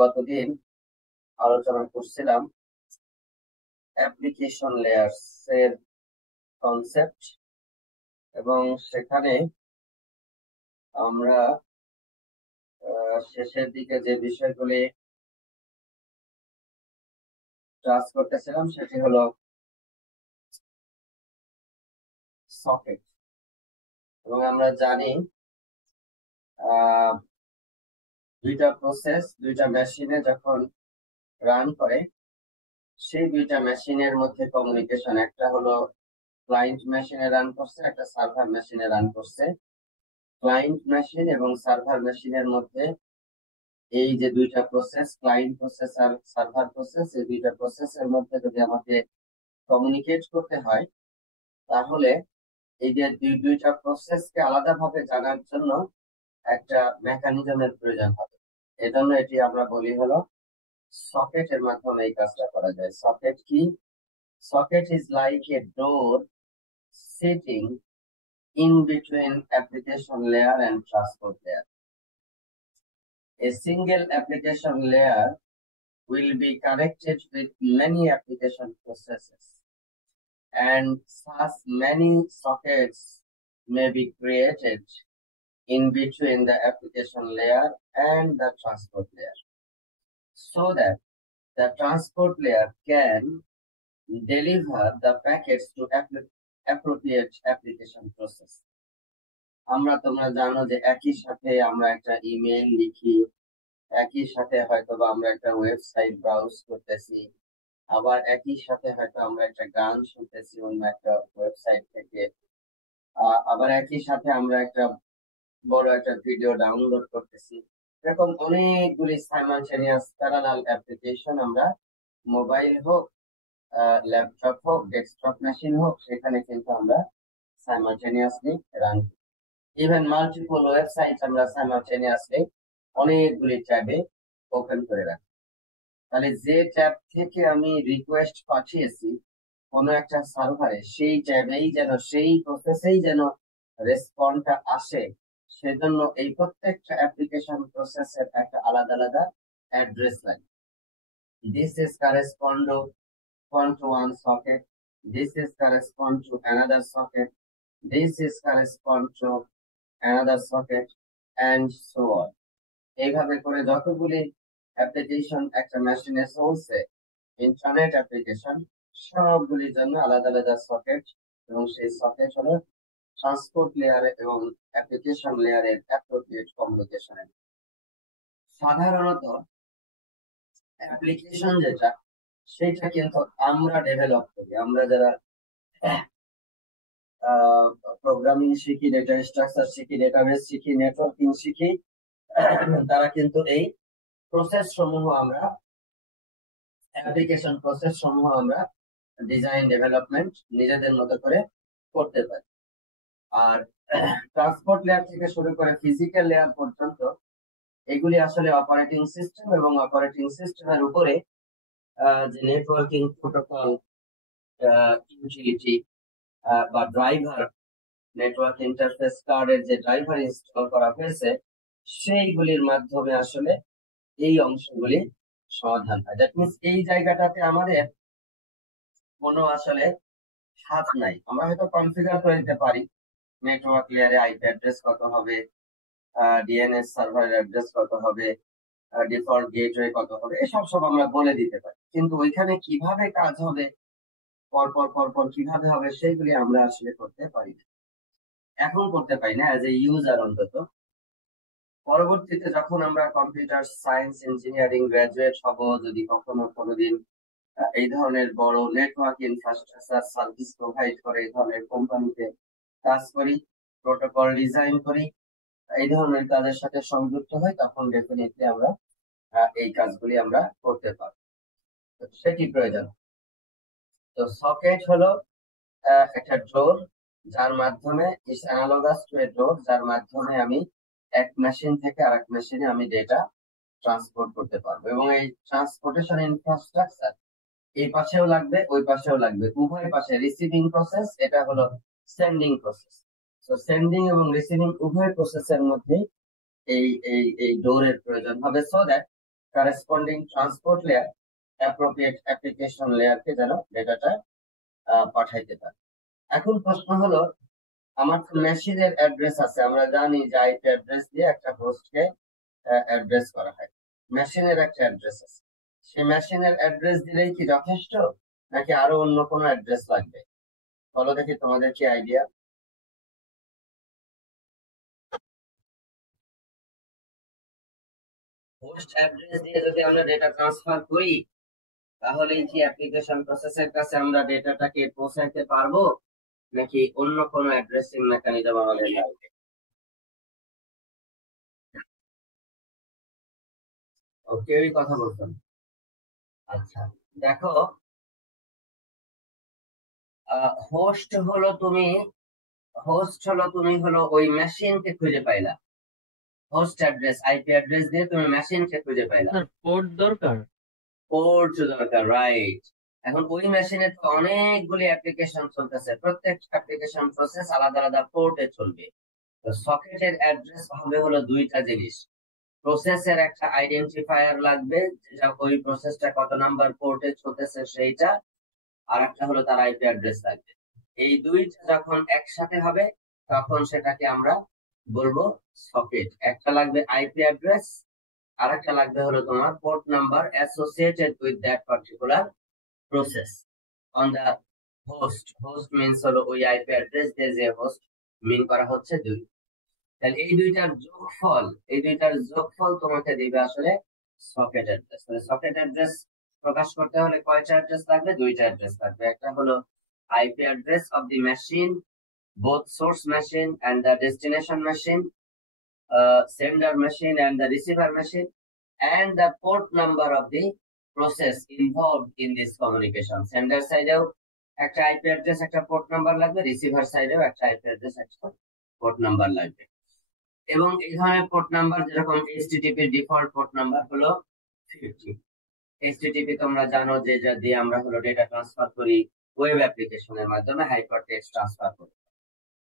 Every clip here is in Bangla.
গতদিন আলোচনা করছিলাম অ্যাপ্লিকেশন লেয়ার্স এর কনসেপ্ট, এবং সেখানে আমরা শেষের দিকে যে বিষয়গুলি টাচ করতেছিলাম সেটি হলো সকেট। এবং আমরা জানি দুইটা প্রসেস দুইটা মেশিনে যখন রান করে, সেই দুইটা মেশিনের মধ্যে কমিউনিকেশন, একটা হলো ক্লায়েন্ট মেশিনে রান করছে, একটা সার্ভার মেশিনে রান করছে। ক্লায়েন্ট মেশিন এবং সার্ভার মেশিনের মধ্যে এই যে দুইটা প্রসেস, ক্লায়েন্ট প্রসেস আর সার্ভার প্রসেস, এই দুইটা প্রসেসের মধ্যে যদি আমাকে কমিউনিকেট করতে হয়, তাহলে এই যে দুইটা প্রসেসকে আলাদাভাবে জানার জন্য একটা মেকানিজমের প্রয়োজন হবে। এজন্য এটি আমরা বলি হলো সকেটের মাধ্যমে এই কাজটা করা যায়। সকেট কি? Socket is like a door sitting in between application layer and transport layer. A single application layer will be connected with many application processes, and thus many sockets may be created in between the application layer and the transport layer, so that the transport layer can deliver the packets to appropriate application process. তোমরা জানো যে একই সাথে আমরা একটা ইমেল লিখি, একই সাথে হয়তো বা আমরা একটা ওয়েবসাইট ব্রাউজ করতেছি, আবার একই সাথে হয়তো আমরা একটা গান শুনতেছি অন্য একটা ওয়েবসাইট থেকে, আবার একই সাথে আমরা একটা বড় একটা ভিডিও ডাউনলোড করতেছি। এরকম অনেকগুলি সাইমালটেনিয়াস প্যারালাল অ্যাপ্লিকেশন আমরা মোবাইল হোক, ল্যাপটপ হোক, ডেস্কটপ মেশিন হোক, সেখানে কিন্তু আমরা সাইমালটেনিয়াসলি রান করি। ইভেন মাল্টিপল ওয়েবসাইট আমরা সাইমালটেনিয়াসলি অনেকগুলি ট্যাবে ওপেন করে রাখি। তাহলে যে ট্যাব থেকে আমি রিকোয়েস্ট পাঠিয়েছি কোনো একটা সার্ভারে, সেই ট্যাবেই যেন, সেই প্রসেসেই যেন রেসপন্সটা আসে, সেজন্য এই প্রত্যেকটা অ্যাপ্লিকেশন প্রসেসের একটা আলাদা আলাদা অ্যাড্রেস লাগে। This is correspond to one socket, this is correspond to another socket, this is correspond to another socket, and so on. এইভাবে করে যতগুলি অ্যাপ্লিকেশন একটা মেশিনে চলছে, ইন্টারনেট অ্যাপ্লিকেশন, সবগুলির জন্য আলাদা আলাদা সকেট, এবং সেই সকেট হলো ট্রান্সপোর্ট লেয়ারে এবং অ্যাপ্লিকেশন লেয়ারের অ্যাপ্রোপ্রিয়েট কমিউনিকেশনের। সাধারণত অ্যাপ্লিকেশন যেটা, সেটা কিন্তু আমরা ডেভেলপ করি। আমরা যারা প্রোগ্রামিং শিখি, ডেটা স্ট্রাকচার শিখি, ডেটাবেস শিখি, নেটওয়ার্কিং শিখি, তারা কিন্তু এই প্রসেস সমূহ আমরা, অ্যাপ্লিকেশন প্রসেস সমূহ আমরা ডিজাইন ডেভেলপমেন্ট নিজেদের মতো করে করতে পারি। আর ট্রান্সপোর্ট লেয়ার থেকে শুরু করে ফিজিক্যাল লেয়ার পর্যন্ত এগুলি আসলে অপারেটিং সিস্টেম, এবং অপারেটিং সিস্টেমের উপরে যে নেটওয়ার্কিং প্রোটোকল, ইউটিলিটি বা ড্রাইভার, নেটওয়ার্ক ইন্টারফেস কার্ডের যে ড্রাইভার ইনস্টল করা হয়েছে, সেইগুলির মাধ্যমে আসলে এই অংশগুলি সমাধান হয়। দ্যাট মিনস এই জায়গাটাতে আমাদের কোনো আসলে হাত নাই। আমরা হয়তো কনফিগার করে দিতে পারি নেটওয়ার্ক লেয়ারে আইপি অ্যাড্রেস কত হবে, ডিএনএস সার্ভারের অ্যাড্রেস কত হবে, ডিফল্ট গেটওয়ে কত হবে, এসব সব আমরা বলে দিতে পারি, কিন্তু ওইখানে কিভাবে কাজ হবে, পরপর পরপর কিভাবে হবে, সেইগুলি আমরা আসলে করতে পারি না, এখন করতে পারি না অ্যাজ এ ইউজার অন্তত। পরবর্তীতে যখন আমরা কম্পিউটার সায়েন্স ইঞ্জিনিয়ারিং গ্রাজুয়েট হব, যদি কখনো কোনোদিন এই ধরনের বড় নেটওয়ার্ক ইনফ্রাস্ট্রাকচার সার্ভিস প্রোভাইড করে এই ধরনের কোম্পানিতে কাজ করি, প্রোটোকল ডিজাইন করি, এই ধরনের কাজের সাথে সংযুক্ত হই, তখন ডেফিনেটলি আমরা এই কাজগুলি আমরা করতে পারবো। সেটি প্রয়োজন। তো সকেট হলো একটা ডোর, যার মাধ্যমে ইস অ্যানালগাস টু এ ডোর, যার মাধ্যমে আমি এক মেশিন থেকে আরেক মেশিনে আমি ডেটা ট্রান্সপোর্ট করতে পারবো। এবং এই ট্রান্সপোর্টেশন ইনফ্রাস্ট্রাকচার এই পাশেও লাগবে, ওই পাশেও লাগবে, উভয় পাশে। রিসিভিং প্রসেস, এটা হলো সেন্ডিং প্রসেস। তো সেন্ডিং এবং রিসিভিং উভয় প্রসেসের মধ্যে এই এই এই ডোরের প্রয়োজন হবে, so that corresponding transport layer appropriate application লেয়ারকে যেন ডেটাটা পাঠাইতে পারে। এখন প্রশ্ন হলো, আমার তো মেশিনের অ্যাড্রেস আছে, আমরা জানি যে আইপি অ্যাড্রেস দিয়ে একটা হোস্টকে অ্যাড্রেস করা হয়। মেশিনের একটা অ্যাড্রেস আছে, সেই মেশিনের অ্যাড্রেস দিলেই কি যথেষ্ট, নাকি আরো অন্য কোনো অ্যাড্রেস লাগবে? বলো দেখি তোমাদের কি আইডিয়া। হোস্ট অ্যাড্রেস দিয়ে যদি আমরা ডেটা ট্রান্সফার করি, তাহলে কি অ্যাপ্লিকেশন প্রসেসের কাছে আমরা ডেটাটাকে পৌঁছাইতে পারবো, নাকি অন্য কোনো অ্যাড্রেসিং মেকানিজম আমাদের লাগবে? ও, কেউই কথা বলতো না। আচ্ছা, দেখো, হোস্ট হলো তুমি হলো ওই মেশিনকে খুঁজে পাইলা। হোস্ট অ্যাড্রেস, আইপি অ্যাড্রেস দিয়ে তুমি মেশিনকে খুঁজে পাইলা। পোর্ট দরকার। পোর্ট দরকার, রাইট। এখন ওই মেশিনে তো অনেকগুলি অ্যাপ্লিকেশন চলতেছে, প্রত্যেক অ্যাপ্লিকেশন প্রসেস আলাদা আলাদা পোর্টে চলবে। তো সকেটের অ্যাড্রেস হবে হলো দুইটা জিনিস। প্রসেসের একটা আইডেন্টিফায়ার লাগবে, যেটা ওই প্রসেসটা কত নাম্বার পোর্টে চলতেছে সেইটা, আর একটা হলো তার আইপি অ্যাড্রেস লাগবে। এই দুইটা যখন একসাথে হবে, তখন সেটাকে আমরা বলবো সকেট। একটা লাগবে আইপি অ্যাড্রেস, আর একটা লাগবে হলো তোমার port number associated with that particular process on the host. Host means হলো ওই আইপি অ্যাড্রেস দিয়ে যে হোস্ট মিন করা হচ্ছে দুই। তাহলে এই দুইটার যোগফল তোমাকে দিবে আসলে সকেট অ্যাড্রেস। তাহলে সকেট অ্যাড্রেস প্রকাশ করতে হলে কয়টা অ্যাড্রেস লাগবে? দুইটা অ্যাড্রেস লাগবে। একটা হলো IP address of the machine, both source machine and the destination machine, sender machine and the receiver machine, and the port number of the process involved in this communication. Sender সাইডেও একটা আইপি অ্যাড্রেস একটা পোর্ট নাম্বার লাগবে, রিসিভার সাইডেও একটা আইপি অ্যাড্রেস একটা পোর্ট নাম্বার লাগবে। এবং এই ধরনের পোর্ট নাম্বার, যেরকম এইচটিটিপি ডিফল্ট পোর্ট নাম্বার হলো 50। এইচটিটিপি তোমরা জানো যে যা দিয়ে আমরা হলো ডেটা ট্রান্সফার করি ওয়েব অ্যাপ্লিকেশনের মাধ্যমে, হাইপার টেক্সট ট্রান্সফার করি।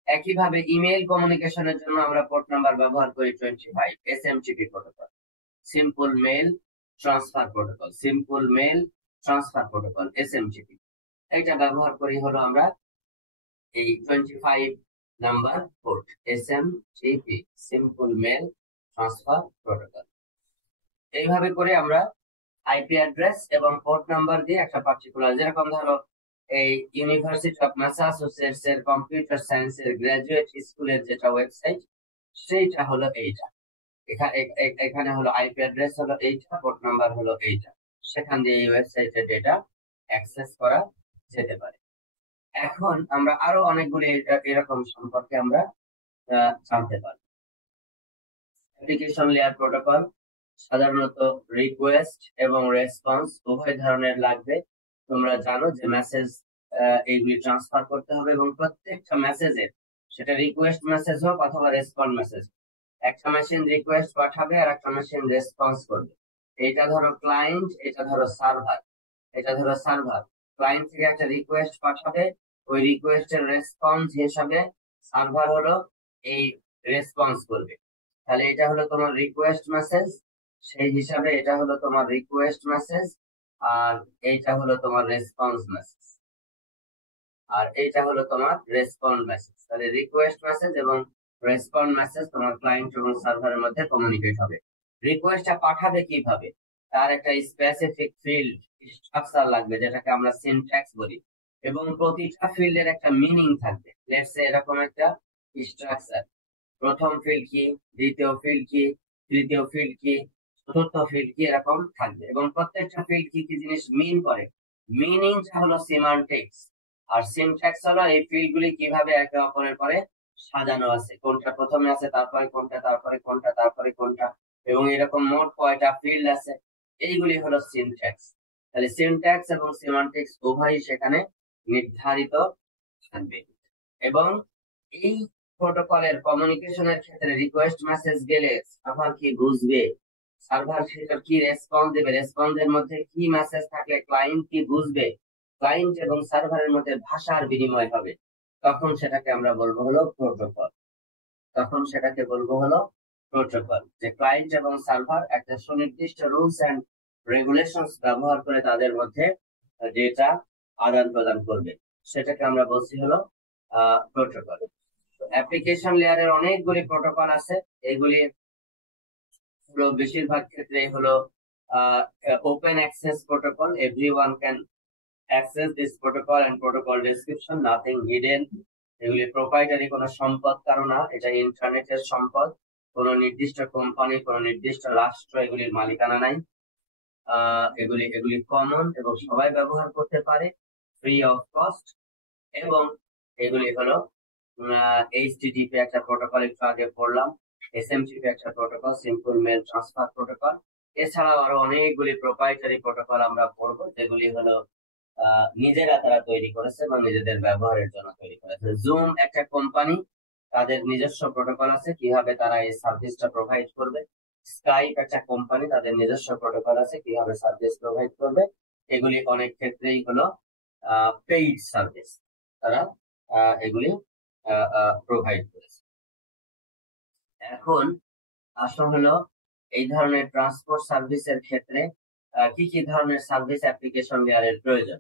একইভাবে ইমেইল কমিউনিকেশনের জন্য আমরা পোর্ট নাম্বার ব্যবহার করি 25, SMTP protocol, simple mail transfer protocol, simple mail transfer protocol, SMTP. এটা ব্যবহার করি হলো আমরা এই 25 number port, SMTP, simple mail transfer protocol. এইভাবে করে আমরা আইপি অ্যাড্রেস এবং পোর্ট নাম্বার দিয়ে একটা পার্টিকুলার, যেরকম ধরো এই ইউনিভার্সিটি অফ ম্যাসাচুসেটস এর কম্পিউটার সায়েন্সের গ্রাজুয়েট স্কুলের যেটা ওয়েবসাইট, সেইটা হলো এইটা। এখানে হলো আইপি অ্যাড্রেস হলো এইটা, পোর্ট নাম্বার হলো এইটা। সেখান দিয়ে এই ওয়েবসাইটের ডেটা অ্যাক্সেস করা যেতে পারে। এখন আমরা আরো অনেকগুলি এরকম সম্পর্কে আমরা জানতে পারবো। অ্যাপ্লিকেশন লেয়ার প্রোটোকল সাধারণত রিকোয়েস্ট এবং রেসপন্স উভয় ধরনের লাগবে। তোমরা জানো যে মেসেজ এইগুলি ট্রান্সফার করতে হবে, এবং প্রত্যেকটা মেসেজের, সেটা রিকোয়েস্ট মেসেজ হোক অথবা রেসপন্স মেসেজ, একটা মেশিন রিকোয়েস্ট পাঠাবে আর একটা মেশিন রেসপন্স করবে। এটা ধরো ক্লায়েন্ট, এটা ধরো সার্ভার। ক্লায়েন্ট থেকে একটা রিকোয়েস্ট পাঠাবে, ওই রিকোয়েস্টের রেসপন্স হিসাবে সার্ভার হলো এই রেসপন্স করবে। তাহলে এটা হলো তোমার রিকোয়েস্ট মেসেজ, সেই হিসাবে এটা হলো তোমার রিকোয়েস্ট মেসেজ, আর এইটা হলো তোমার রেসপন্স মেসেজ, আর এইটা হলো তোমার রেসপন্স মেসেজ। তাহলে রিকোয়েস্ট মেসেজ এবং রেসপন্স মেসেজ তোমার ক্লায়েন্ট এবং সার্ভারের মধ্যে কমিউনিকেট হবে। রিকোয়েস্টটা পাঠাবে কিভাবে, তার একটা স্পেসিফিক ফিল্ড স্ট্রাকচার লাগবে, যেটাকে আমরা সিনট্যাক্স বলি, এবং প্রতিটা ফিল্ডের একটা মিনিং থাকবে। লেটস সে এরকম একটা স্ট্রাকচার, প্রথম ফিল্ড কি, দ্বিতীয় ফিল্ড কি, তৃতীয় ফিল্ড কি, চতুর্থ ফিল্ড কি, এরকম থাকবে। এবং প্রত্যেকটা ফিল্ড কি কি জিনিস মিন করে, মিনিংটা হলো সিমান্টিক্স, আর সিনট্যাক্স হলো এই ফিল্ড গুলি কিভাবে একে অপরের পরে সাজানো আছে, কোনটা প্রথমে আছে, তারপরে কোনটা, তারপরে কোনটা, তারপরে কোনটা, এবং এরকম মোট কয়টা ফিল্ড আছে, এইগুলি হলো সিনট্যাক্স। তাহলে সিনট্যাক্স এবং সিমান্টিক্স উভয়ই সেখানে নির্ধারিত থাকবে। এবং এই প্রোটোকলের কমিউনিকেশনের ক্ষেত্রে রিকোয়েস্ট মেসেজ গেলে সার্ভার কি বুঝবে, সার্ভার সেটা কি রেসপন্স দেবে, রেসপন্সের মধ্যে কি মেসেজ থাকলে ক্লায়েন্ট কি বুঝবে, ক্লায়েন্ট এবং সার্ভারের মধ্যে ভাষার বিনিময় হবে, তখন সেটাকে আমরা বলবো হলো প্রোটোকল। প্রোটোকল, যে ক্লায়েন্ট এবং সার্ভার একটা সুনির্দিষ্ট রুলস এন্ড রেগুলেশনস ব্যবহার করে তাদের মধ্যে ডেটা আদান প্রদান করবে, সেটাকে আমরা বলছি হলো প্রোটোকল। অ্যাপ্লিকেশন লেয়ারের অনেকগুলি প্রোটোকল আছে, এগুলি হলো বেশিরভাগ ক্ষেত্রে হলো open access protocol, everyone can access this protocol and protocol description, nothing hidden. এগুলি প্রোপ্রাইটারি কোনো সম্পদ কারো না, এটা ইন্টারনেটের সম্পদ, কোন নির্দিষ্ট কোম্পানি, কোন নির্দিষ্ট রাষ্ট্র এগুলির মালিকানা নাই। এগুলি এগুলি কমন এবং সবাই ব্যবহার করতে পারে ফ্রি অফ কস্ট। এবং এগুলি হলো এইচটিটিপি একটা প্রোটোকল, একটু আগে পড়লাম, এসএমটিপি একটা protocol, simple mail transfer protocol. এছাড়াও আরো অনেকগুলি প্রোপ্রাইটারি প্রোটোকল আমরা পড়বো, যেগুলি হলো নিজেরা তারা তৈরি করেছে বা নিজেদের ব্যবহারের জন্য তৈরি করেছে। জুম একটা কোম্পানি, তাদের নিজস্ব প্রোটোকল আছে কিভাবে তারা এই সার্ভিসটা প্রোভাইড করবে। স্কাইপ একটা কোম্পানি, তাদের নিজস্ব প্রোটোকল আছে কিভাবে সার্ভিস প্রোভাইড করবে। এগুলি অনেক ক্ষেত্রেই হলো পেইড সার্ভিস, তারা এগুলি প্রোভাইড করেছে। এখন আসলে হলো এই ধরনের ট্রান্সপোর্ট সার্ভিসের ক্ষেত্রে কি কি ধরনের সার্ভিস অ্যাপ্লিকেশন লেয়ারের প্রয়োজন।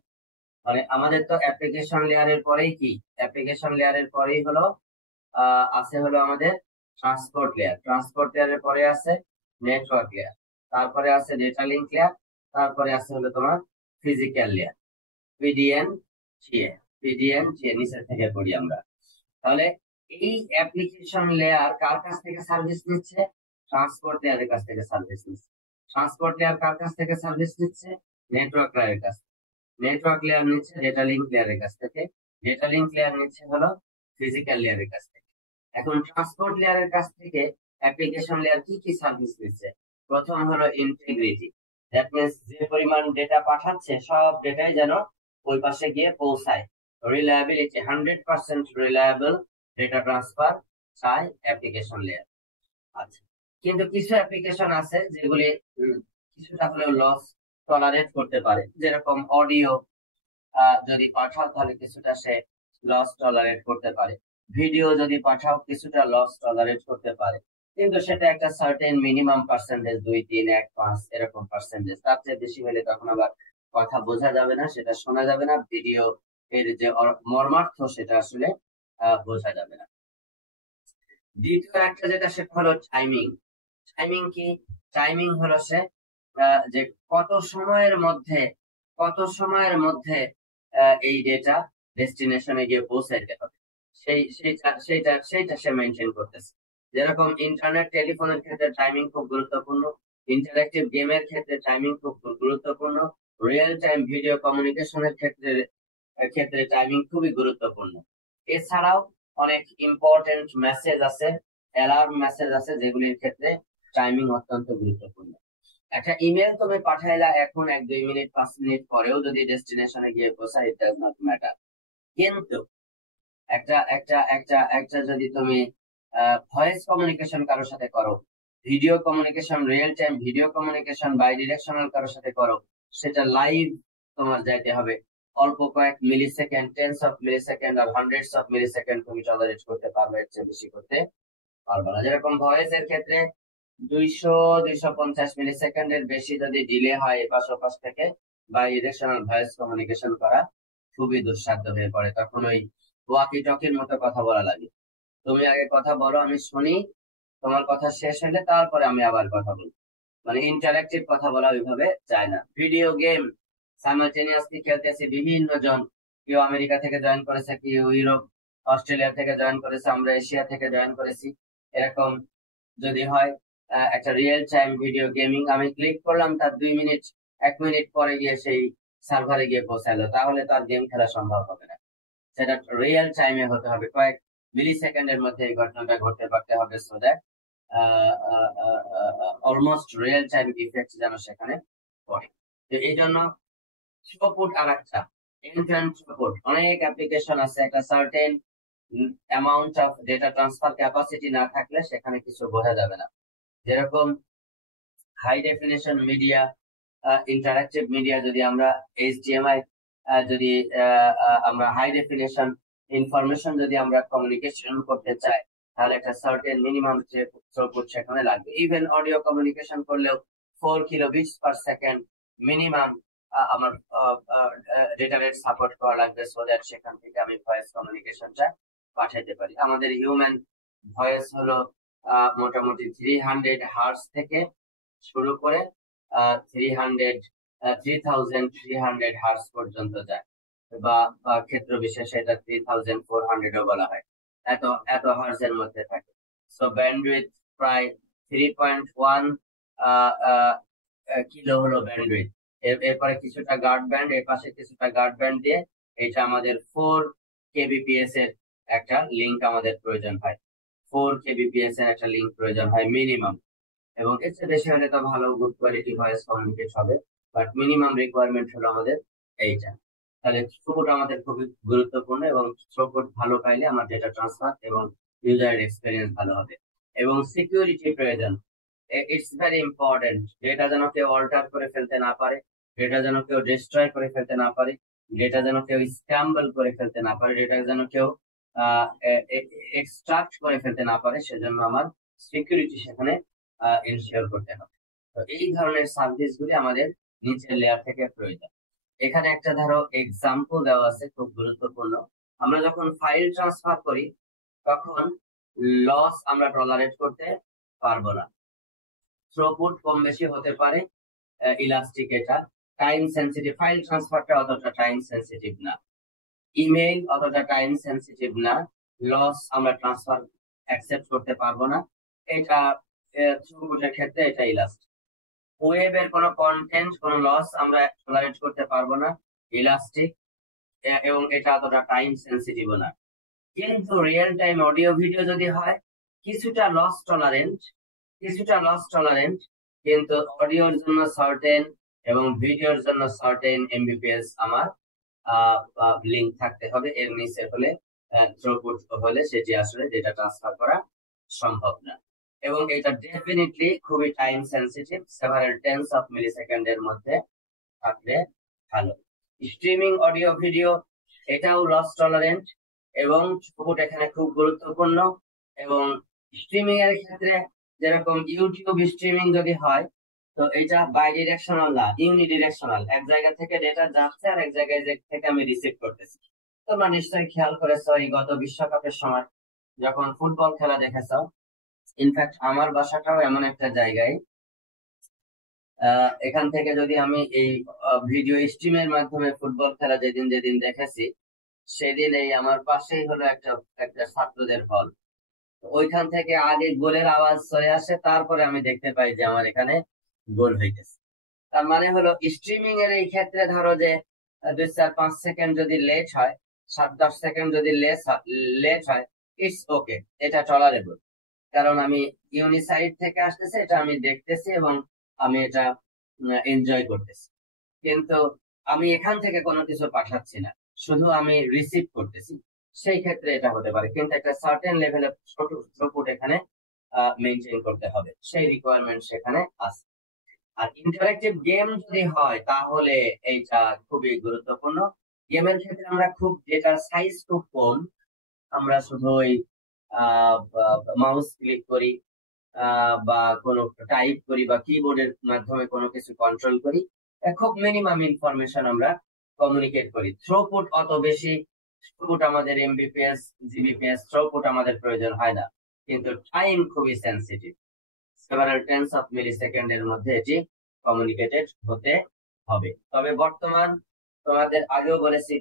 মানে আমাদের তো অ্যাপ্লিকেশন লেয়ারের পরেই কি, অ্যাপ্লিকেশন লেয়ারের পরেই হলো আছে হলো আমাদের ট্রান্সপোর্ট লেয়ার, ট্রান্সপোর্ট লেয়ারের পরে আছে নেটওয়ার্ক লেয়ার, তারপরে আছে ডেটা লিঙ্ক লেয়ার, তারপরে আছে হলো তোমার ফিজিক্যাল লেয়ার, পিডিএন টিএ। পিডিএন টিএ নিচের থেকে পড়ি আমরা। তাহলে এই অ্যাপ্লিকেশন লেয়ার কার কাছ থেকে সার্ভিস নিচ্ছে? ট্রান্সপোর্ট লেয়ারের কাছ থেকে সার্ভিস নিচ্ছে। ট্রান্সপোর্ট লেয়ার কার কাছ থেকে সার্ভিস নিচ্ছে? নেটওয়ার্ক লেয়ারের কাছ থেকে। নেটওয়ার্ক লেয়ার নিচ্ছে ডেটা লিঙ্ক লেয়ারের কাছ থেকে, ডেটা লিঙ্ক লেয়ার নিচ্ছে হলো ফিজিক্যাল লেয়ারের কাছ থেকে। এখন ট্রান্সপোর্ট লেয়ারের কাছ থেকে অ্যাপ্লিকেশন লেয়ার কি কি সার্ভিস নিচ্ছে? প্রথম হলো ইন্টিগ্রিটি, দ্যাট মিন্স যে পরিমাণ ডেটা পাঠাচ্ছে সব ডেটাই যেন ওই পাশে গিয়ে পৌঁছায়। রিলায়েবিলিটি, 100% রিলায়েবল ডেটা ট্রান্সফার চাই অ্যাপ্লিকেশন লেয়ার। আচ্ছা, কিন্তু কিছু অ্যাপ্লিকেশন আছে যেগুলি কিছুটা হলেও লস টলারেট করতে পারে, যেরকম অডিও যদি পাঠাও তাহলে কিছুটা সে লস টলারেট করতে পারে, ভিডিও যদি পাঠাও কিছুটা লস টলারেট করতে পারে, কিন্তু সেটা একটা সার্টেন মিনিমাম পার্সেন্টেজ, 2, 3, 1, 5 এরকম পার্সেন্টেজ, তার চেয়ে বেশি হলে তখন আবার কথা বোঝা যাবে না, সেটা শোনা যাবে না, ভিডিও এর যে মর্মার্থ সেটা আসলে বোঝা যাবে না। দ্বিতীয় একটা যেটা সেটা হলো টাইমিং। টাইমিং কি? টাইমিং হলো সে যে কত সময়ের মধ্যে এই ডেটা ডেস্টিনেশনে গিয়ে পৌঁছাইতে হবে, সেইটা সে মেনটেন করতেছে। যেরকম ইন্টারনেট টেলিফোনের ক্ষেত্রে টাইমিং খুব গুরুত্বপূর্ণ, ইন্টারেক্টিভ গেমের ক্ষেত্রে টাইমিং খুব গুরুত্বপূর্ণ, রিয়েল টাইম ভিডিও কমিউনিকেশনের ক্ষেত্রে টাইমিং খুবই গুরুত্বপূর্ণ। এছাড়াও অনেক ইম্পর্টেন্ট মেসেজ আছে, অ্যালার্ম মেসেজ আছে, যেগুলির ক্ষেত্রে টাইমিং অত্যন্ত গুরুত্বপূর্ণ। একটা ইমেল তুমি পাঠাইলা এখন 1-2 মিনিট 5 মিনিট পরেও যদি ডেস্টিনেশনে গিয়ে পৌঁছায়, ইট ডাজ নট ম্যাটার। কিন্তু একটা যদি তুমি ভয়েস কমিউনিকেশন কারোর সাথে করো, video communication, real time video communication bidirectional কারোর সাথে করো, সেটা লাইভ তোমার যাইতে হবে। অল্প কয়েক millisecond, tens of millisecond আর হান্ড্রেডস অফ মিলি সেকেন্ড তুমি টলারেট করতে পারবে, এর চেয়ে বেশি করতে পারবে না। যেরকম ভয়েস এর ক্ষেত্রে 200-250 মিলি সেকেন্ডের বেশি যদি ডিলে হয় এপাশ ওপাশ থেকে বাই ডিরেকশনাল ভয়েস কমিউনিকেশন করা খুবই দুঃসাধ্য হয়ে পড়ে, তখন ওই ওয়াকি টকির মতো কথা বলা লাগে। তুমি আগে কথা বলো, আমি শুনি, তোমার কথা শেষ হলে তারপরে আমি আবার কথা বলি, মানে ইন্টারেক্টিভ কথা বলা ওইভাবে যায় না। ভিডিও গেম সাইমালটেনিয়াসলি খেলতেছি বিভিন্ন জন, কেউ আমেরিকা থেকে জয়েন করেছে, কেউ ইউরোপ অস্ট্রেলিয়া থেকে জয়েন করেছে, আমরা এশিয়া থেকে জয়েন করেছি। এরকম যদি হয় একটা রিয়েল টাইম ভিডিও গেমিং, আমি ক্লিক করলাম, তার 2 মিনিট 1 মিনিট পরে গিয়ে সেই সার্ভারে গিয়ে পৌঁছালো, তাহলে তার গেম খেলা সম্ভব হবে না। সেটা রিয়েল টাইমে হতে হবে, কয়েক মিলি সেকেন্ডের মধ্যে এই ঘটনাটা ঘটতে পারতে হবে, so that almost real time effect যেন সেখানে পড়ে। তো এই জন্য থ্রুপুট আর একটা এন্ড থ্রুপুট, অনেক অ্যাপ্লিকেশন আছে, একটা certain amount of data transfer capacity না থাকলে সেখানে কিছু বোঝা যাবে না। যেরকম high definition media, interactive media, যদি আমরা HDMI যদি আমরা হাই ডেফিনেশন ইনফরমেশন যদি আমরা কমিউনিকেশন করতে চাই, তাহলে একটা সার্টেন মিনিমাম যে থ্রুপুট সেখানে লাগবে। ইভেন অডিও কমিউনিকেশন করলেও 4 কিলোবিটস পার সেকেন্ড মিনিমাম আমার ডেটা রেট সাপোর্ট করা লাগবে, সো দ্যাট সেখান থেকে আমি ভয়েস কমিউনিকেশনটা পাঠাতে পারি। আমাদের হিউম্যান ভয়েস হলো মোটামুটি 300 হার্টজ থেকে শুরু করে 3300 হার্টজ পর্যন্ত যায়, বা ক্ষেত্র বিশেষে এটা 3400 বলা হয়, এত এত হার্টজ এর মধ্যে থাকে। সো ব্যান্ডউইথ প্রায় 3.1 কিলো হলো ব্যান্ডউইথ। এরপরে কিছুটা গার্ড ব্যান্ড, এর পাশে কিছুটা গার্ড ব্যান্ড দিয়ে এটা আমাদের 4 kbps এর একটা লিংক আমাদের প্রয়োজন হয়। 4 kbps এর একটা লিংক প্রয়োজন হয় মিনিমাম, এবং এর চেয়ে বেশি হলে তো ভালো গুড কোয়ালিটি ভয়েস কমিউনিকেট হবে, বাট মিনিমাম রিকোয়ারমেন্ট হলো আমাদের এইটা। তাহলে থ্রুপুট আমাদের খুবই গুরুত্বপূর্ণ, এবং থ্রুপুট ভালো পাইলে আমার ডেটা ট্রান্সফার এবং ইউজার এক্সপিরিয়েন্স ভালো হবে। এবং সিকিউরিটি প্রয়োজন, ইটস ভেরি ইম্পর্টেন্ট। ডেটা যেন কেউ অল্টার করে ফেলতে না পারে, ডেটা যেন কেউ ডিস্ট্রয় করে ফেলতে না পারে, ডেটা যেন কেউ স্ক্যাম্বল করে ফেলতে না পারে, ডেটা যেন কেউ এক্সট্রাক্ট করে ফেলতে না পারে, সেজন্য আমার সিকিউরিটি সেখানে ইনশিওর করতে হবে। তো এই ধরনের সার্ভিস গুলি আমাদের নিচের লেয়ার থেকে প্রয়োজন। এখানে একটা ধরো এক্সাম্পল দেওয়া আছে, খুব গুরুত্বপূর্ণ। আমরা যখন ফাইল ট্রান্সফার করি তখন লস আমরা টলারেট করতে পারবো না। থ্রুপুট কম বেশি হতে পারে, ইলাস্টিক এটা টাইম সেন্সিটিভ, ফাইল ট্রান্সফারটা অতটা টাইম সেন্সিটিভ না, ইমেইল অতটা টাইম সেন্সিটিভ না, লস আমরা ট্রান্সফার অ্যাকসেপ্ট করতে পারবো না, এটা থ্রুপুটের ক্ষেত্রে এটা ইলাস্টিক। ওয়েবের কোনো কন্টেন্ট কোনো লস আমরা টলারেট করতে পারবো না, ইলাস্টিক, এবং এটা অতটা টাইম সেন্সিটিভ না। কিন্তু রিয়েল টাইম অডিও ভিডিও যদি হয় কিছুটা লস টলারেন্ট, কিন্তু অডিওর জন্য সার্টেন এবং ভিডিওর জন্য সার্টেন এমবিপিএস আমার লিংক থাকতে হবে। এর নিচে হলে থ্রুপুট হলে সেটি আসলে ডেটা ট্রান্সফার করা সম্ভব না, এবং এটা ডেফিনেটলি খুবই time sensitive, several tens of মিলি সেকেন্ডের মধ্যে থাকলে ভালো। স্ট্রিমিং অডিও ভিডিও এটাও লস টলারেন্ট, এবং থ্রুপুট এখানে খুব গুরুত্বপূর্ণ। এবং স্ট্রিমিং এর ক্ষেত্রে যেরকম ইউটিউব স্ট্রিমিং যদি হয়, তো এটা বাই ডিরেকশনাল না, ইউনিডিরেকশনাল, এক জায়গা থেকে ডেটা যাচ্ছে আর এক জায়গায় থেকে আমি রিসিভ করতেছি। তোমরা নিশ্চয়ই খেয়াল করেছো এই গত বিশ্বকাপের সময় যখন ফুটবল খেলা দেখেছো, ইনফ্যাক্ট আমার বাসাটাও এমন একটা জায়গায়, এখান থেকে যদি আমি এই ভিডিও স্ট্রিমের মাধ্যমে ফুটবল খেলা যেদিন যেদিন দেখেছি, সেদিন এই আমার পাশেই হলো একটা একটা ছাত্রদের হল। ওইখান থেকে আগে গোলের আওয়াজ চলে আসে, তারপরে আমি দেখতে পাই যে আমার এখানে গোল হইতেছে। তার মানে হলো স্ট্রিমিং এর এই ক্ষেত্রে ধরো যে 2-4-5 সেকেন্ড যদি লেট হয়, 7-10 সেকেন্ড যদি লেট হয়, ইটস ওকে, এটা টলারেবল, কারণ আমি ইউনিসাইড থেকে আসতেছে, এটা আমি দেখতেছি এবং আমি এটা এনজয় করতেছি। কিন্তু আমি এখান থেকে কোনো কিছু পাঠাচ্ছি না, শুধু আমি রিসিভ করতেছি, সেই ক্ষেত্রে এটা হতে পারে। কিন্তু একটা সার্টেন লেভেলে থ্রুপুট এখানে মেনটেন করতে হবে, সেই রিকোয়ারমেন্ট সেখানে আছে। আর ইন্টারেক্টিভ গেম যদি হয় তাহলে এইটা খুবই গুরুত্বপূর্ণ। গেমের ক্ষেত্রে আমরা খুব ডেটার সাইজ খুব কম, আমরা শুধু ওই মাউস ক্লিক করি বা কোনো টাইপ করি বা কিবোর্ডের মাধ্যমে কোনো কিছু কন্ট্রোল করি, খুব মিনিমাম ইনফরমেশন আমরা কমিউনিকেট করি। থ্রুপুট অত বেশি, থ্রুপুট আমাদের এমবিপিএস জিবিপিএস থ্রুপুট আমাদের প্রয়োজন হয় না, কিন্তু টাইম খুবই সেন্সিটিভ, সেভারাল টেন্স অফ মিলি সেকেন্ডের মধ্যে এটি কমিউনিকেটেড হতে হবে। তবে বর্তমান তোমাদের আগেও বলেছি,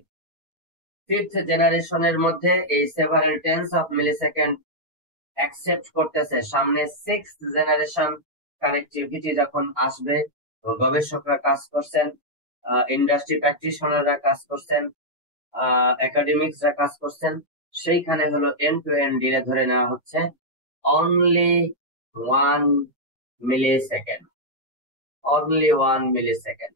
5th জেনারেশনের মধ্যে এই several tens of millisecond accept করতেছে। সামনে 6th জেনারেশন কানেক্টিভিটি যখন আসবে, গবেষকরা কাজ করছেন, ইন্ডাস্ট্রি প্র্যাকটিশনাররা কাজ করছেন, একাডেমিক্সরা কাজ করছেন, সেইখানে হলো এন্ড টু এন্ড ডিলে ধরে নেওয়া হচ্ছে অনলি 1 মিলিসেকেন্ড, অনলি 1 মিলিসেকেন্ড।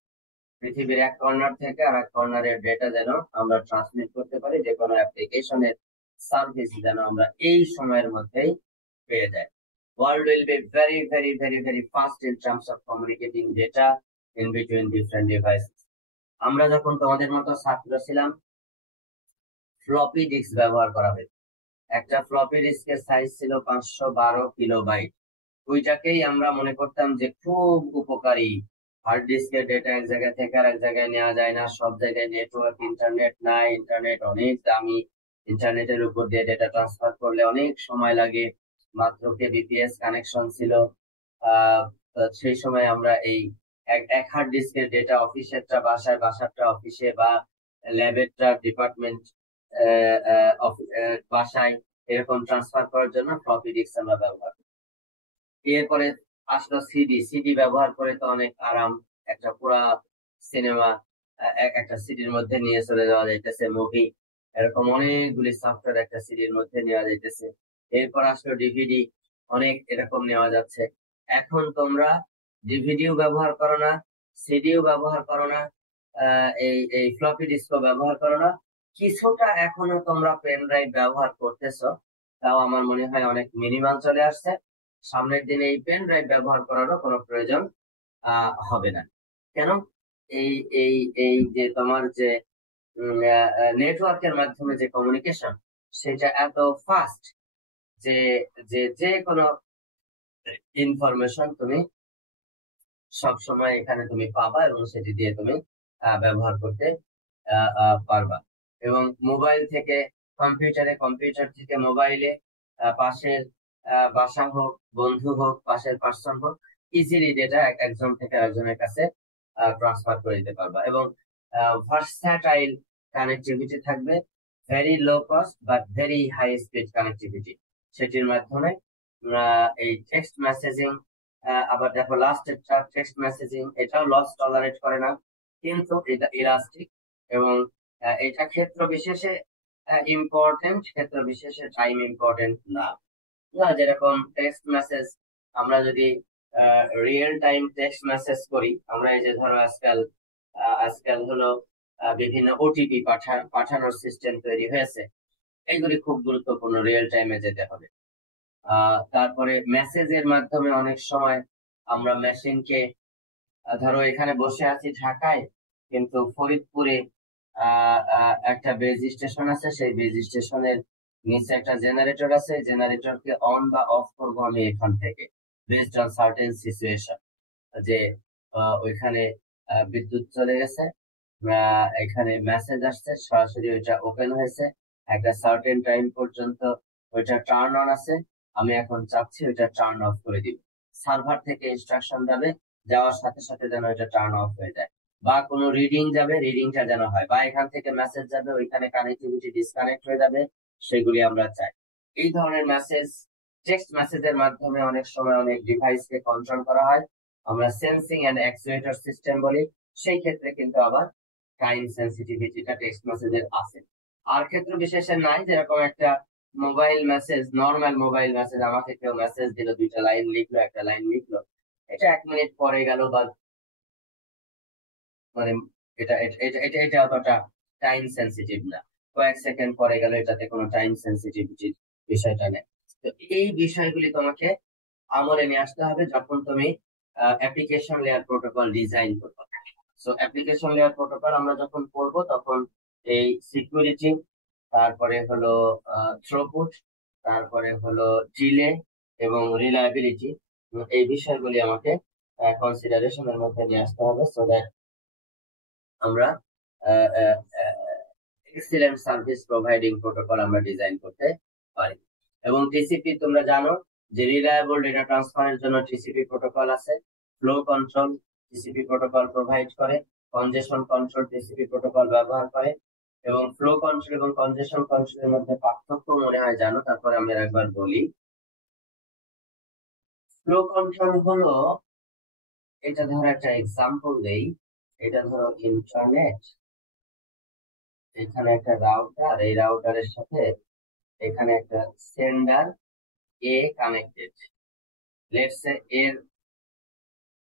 পৃথিবীর এক কর্নার থেকে আর এক কর্নারের ডেটা যেন আমরা ট্রান্সমিট করতে পারি, যে কোনো অ্যাপ্লিকেশনের সার্ভিস যেন আমরা এই সময়ের মধ্যেই পেয়ে যাই। World will be very, very, very, very fast in terms of communicating data in between different devices. আমরা যখন তোমাদের মতো ছাত্র ছিলাম, ফ্লপি ডিস্ক ব্যবহার করা হতো। একটা ফ্লপি ডিস্কের সাইজ ছিল 512 কিলোবাইট। ওইটাকেই আমরা মনে করতাম যে খুব উপকারী। হার্ড ডিস্কের ডেটা এক জায়গা থেকে আর এক জায়গায় নেওয়া যায় না, সব জায়গায় নেটওয়ার্ক ইন্টারনেট নাই, ইন্টারনেট অনেক দামি, ইন্টারনেটের উপর দিয়ে ডেটা ট্রান্সফার করলে অনেক সময় লাগে, মাত্র কেবিপিএস কানেকশন ছিল। আহ সেই সময় আমরা এই এক হার্ড ডিস্কের ডেটা অফিসেরটা বাসায়, বাসারটা অফিসে, বা ল্যাবেরটা ডিপার্টমেন্ট বাসায়, এরকম ট্রান্সফার করার জন্য ফ্লপি ডিস্ক আমরা ব্যবহার করি। এরপরে আসলো সিডি। সিডি ব্যবহার করে তো অনেক আরাম, একটা পুরা সিনেমা একটা সিডির মধ্যে নিয়ে চলে যাওয়া যাইতেছে, মুভি, এরকম অনেকগুলি সফটওয়্যার একটা সিডির মধ্যে নেওয়া যাইতেছে। এরপর আসলো ডিভিডি, অনেক এরকম নেওয়া যাচ্ছে। এখন তোমরা ডিভিডিও ব্যবহার করো না, সিডিও ব্যবহার করো না, এই এই ফ্লপি ডিস্কও ব্যবহার করো না, কিছুটা এখনো তোমরা পেন ড্রাইভ ব্যবহার করতেছো, তাও আমার মনে হয় অনেক মিনিমাম চলে আসছে। সামনের দিনে এই পেন ড্রাইভ ব্যবহার করারও কোনো প্রয়োজন হবে না। কেন? এই এই এই যে তোমার যে নেটওয়ার্কের মাধ্যমে যে কমিউনিকেশন, সেটা এত ফাস্ট যে যে যে কোনো ইনফরমেশন তুমি সব সময় এখানে তুমি পাবা, এবং সেটি দিয়ে তুমি ব্যবহার করতে পারবা। এবং মোবাইল থেকে কম্পিউটারে, কম্পিউটার থেকে মোবাইলে, পাশের বাসা হোক, বন্ধু হোক, পাশের পার্সন হোক, ইজিলি ডেটা একজন থেকে আরেকজনের কাছে ট্রান্সফার করে দিতে পারবা। এবং ভার্সাটাইল কানেক্টিভিটি থাকবে, very low cost but very high speed connectivity. সেটির মাধ্যমে এই টেক্সট মেসেজিং, আবার দেখো লাস্ট একটা টেক্সট মেসেজিং, এটাও লস টলারেট করে না, কিন্তু এটা ইলাস্টিক, এবং এটা ক্ষেত্র বিশেষে ইম্পর্টেন্ট, ক্ষেত্র বিশেষে টাইম ইম্পর্টেন্ট না। না, যেরকম টেক্সট মেসেজ, আমরা যদি রিয়েল টাইম টেক্সট মেসেজ করি, আমরা এই যে ধরো আজকাল আজকাল হলো বিভিন্ন ওটিপি পাঠানোর সিস্টেম তৈরি হয়েছে, এইগুলি খুব গুরুত্বপূর্ণ, রিয়েল টাইমে যেতে হবে। তারপরে মেসেজের মাধ্যমে অনেক সময় আমরা মেশিনকে, ধরো এখানে বসে আছি ঢাকায়, কিন্তু ফরিদপুরে একটা বেজ স্টেশন আছে, সেই বেজ স্টেশনের নিচে একটা জেনারেটর আছে, জেনারেটরকে অন বা অফ করবো আমি এখান থেকে, বেসড অন সার্টেন সিচুয়েশন, যে ওইখানে বিদ্যুৎ চলে গেছে, এখানে মেসেজ আসছে, সরাসরি ওইটা ওপেন হয়েছে, একটা সার্টেন টাইম পর্যন্ত ওইটা টার্ন অন আছে, আমি এখন চাচ্ছি ওইটা টার্ন অফ করে দিব। সার্ভার থেকে ইনস্ট্রাকশন যাবে, যাওয়ার সাথে সাথে যেন এটা টার্ন অফ হয়ে যায়, বা কোনো রিডিং যাবে, রিডিংটা যেন হয়, বা এখান থেকে মেসেজ যাবে, ওইখানে কানেক্টিভিটি ডিসকানেক্ট হয়ে যাবে, সেগুলি আমরা চাই। এই ধরনের মেসেজ, টেক্সট মেসেজের মাধ্যমে অনেক সময় অনেক ডিভাইসকে কন্ট্রোল করা হয়, আমরা সেন্সিং এন্ড অ্যাকচুয়েটর সিস্টেম বলি। সেই ক্ষেত্রে কিন্তু আবার টাইম সেন্সিটিভিটিটা টেক্সট মেসেজের আছে। আর ক্ষেত্র বিশেষে নাই, যেরকম একটা mobile message, normal mobile message, আমাকে কেউ মেসেজ দিল, দুইটা লাইন লিখলো, একটা লাইন লিখলো, এটা 1 মিনিট পরে গেল, বা মানে এটা এটা এটা এটা এটা অতটা টাইম সেন্সিটিভ না, কয়েক সেকেন্ড পরে গেল, এটাতে কোনো টাইম সেন্সিটিভিটির বিষয়টা নেই। তো এই বিষয়গুলি তোমাকে আমলে নিয়ে আসতে হবে যখন তুমি অ্যাপ্লিকেশন লেয়ার প্রোটোকল ডিজাইন করবে। সো অ্যাপ্লিকেশন লেয়ার প্রোটোকল আমরা যখন করব, তখন এই সিকিউরিটি, তারপরে হলো থ্রুপুট, তারপরে হলো ডিলে এবং রিলায়েবিলিটি, এই বিষয়গুলি আমাকে কনসিডারেশনের মধ্যে নিয়ে আসতে হবে, সো দ্যাট আমরা এক্সিলেন্ট সার্ভিস প্রোভাইডিং প্রোটোকল আমরা ডিজাইন করতে পারি। এবং টিসিপি তোমরা জানো যে রিলায়েবল ডেটা ট্রান্সফারের জন্য টিসিপি প্রোটোকল আছে, flow control TCP protocol provide করে, কনজেশন কন্ট্রোল টিসিপি প্রোটোকল ব্যবহার করে। এবং ফ্লো কন্ট্রোল এবং কনজেশন কন্ট্রোলের মধ্যে পার্থক্য মনে হয় জানো, তারপরে আমরা একবার বলি। ফ্লো কন্ট্রোল হলো, এটা ধরো একটা এক্সাম্পল দেই, এটা ধরো ইন্টারনেট, এখানে একটা রাউটার, এই রাউটারের সাথে এখানে একটা sender A connected, let's say এর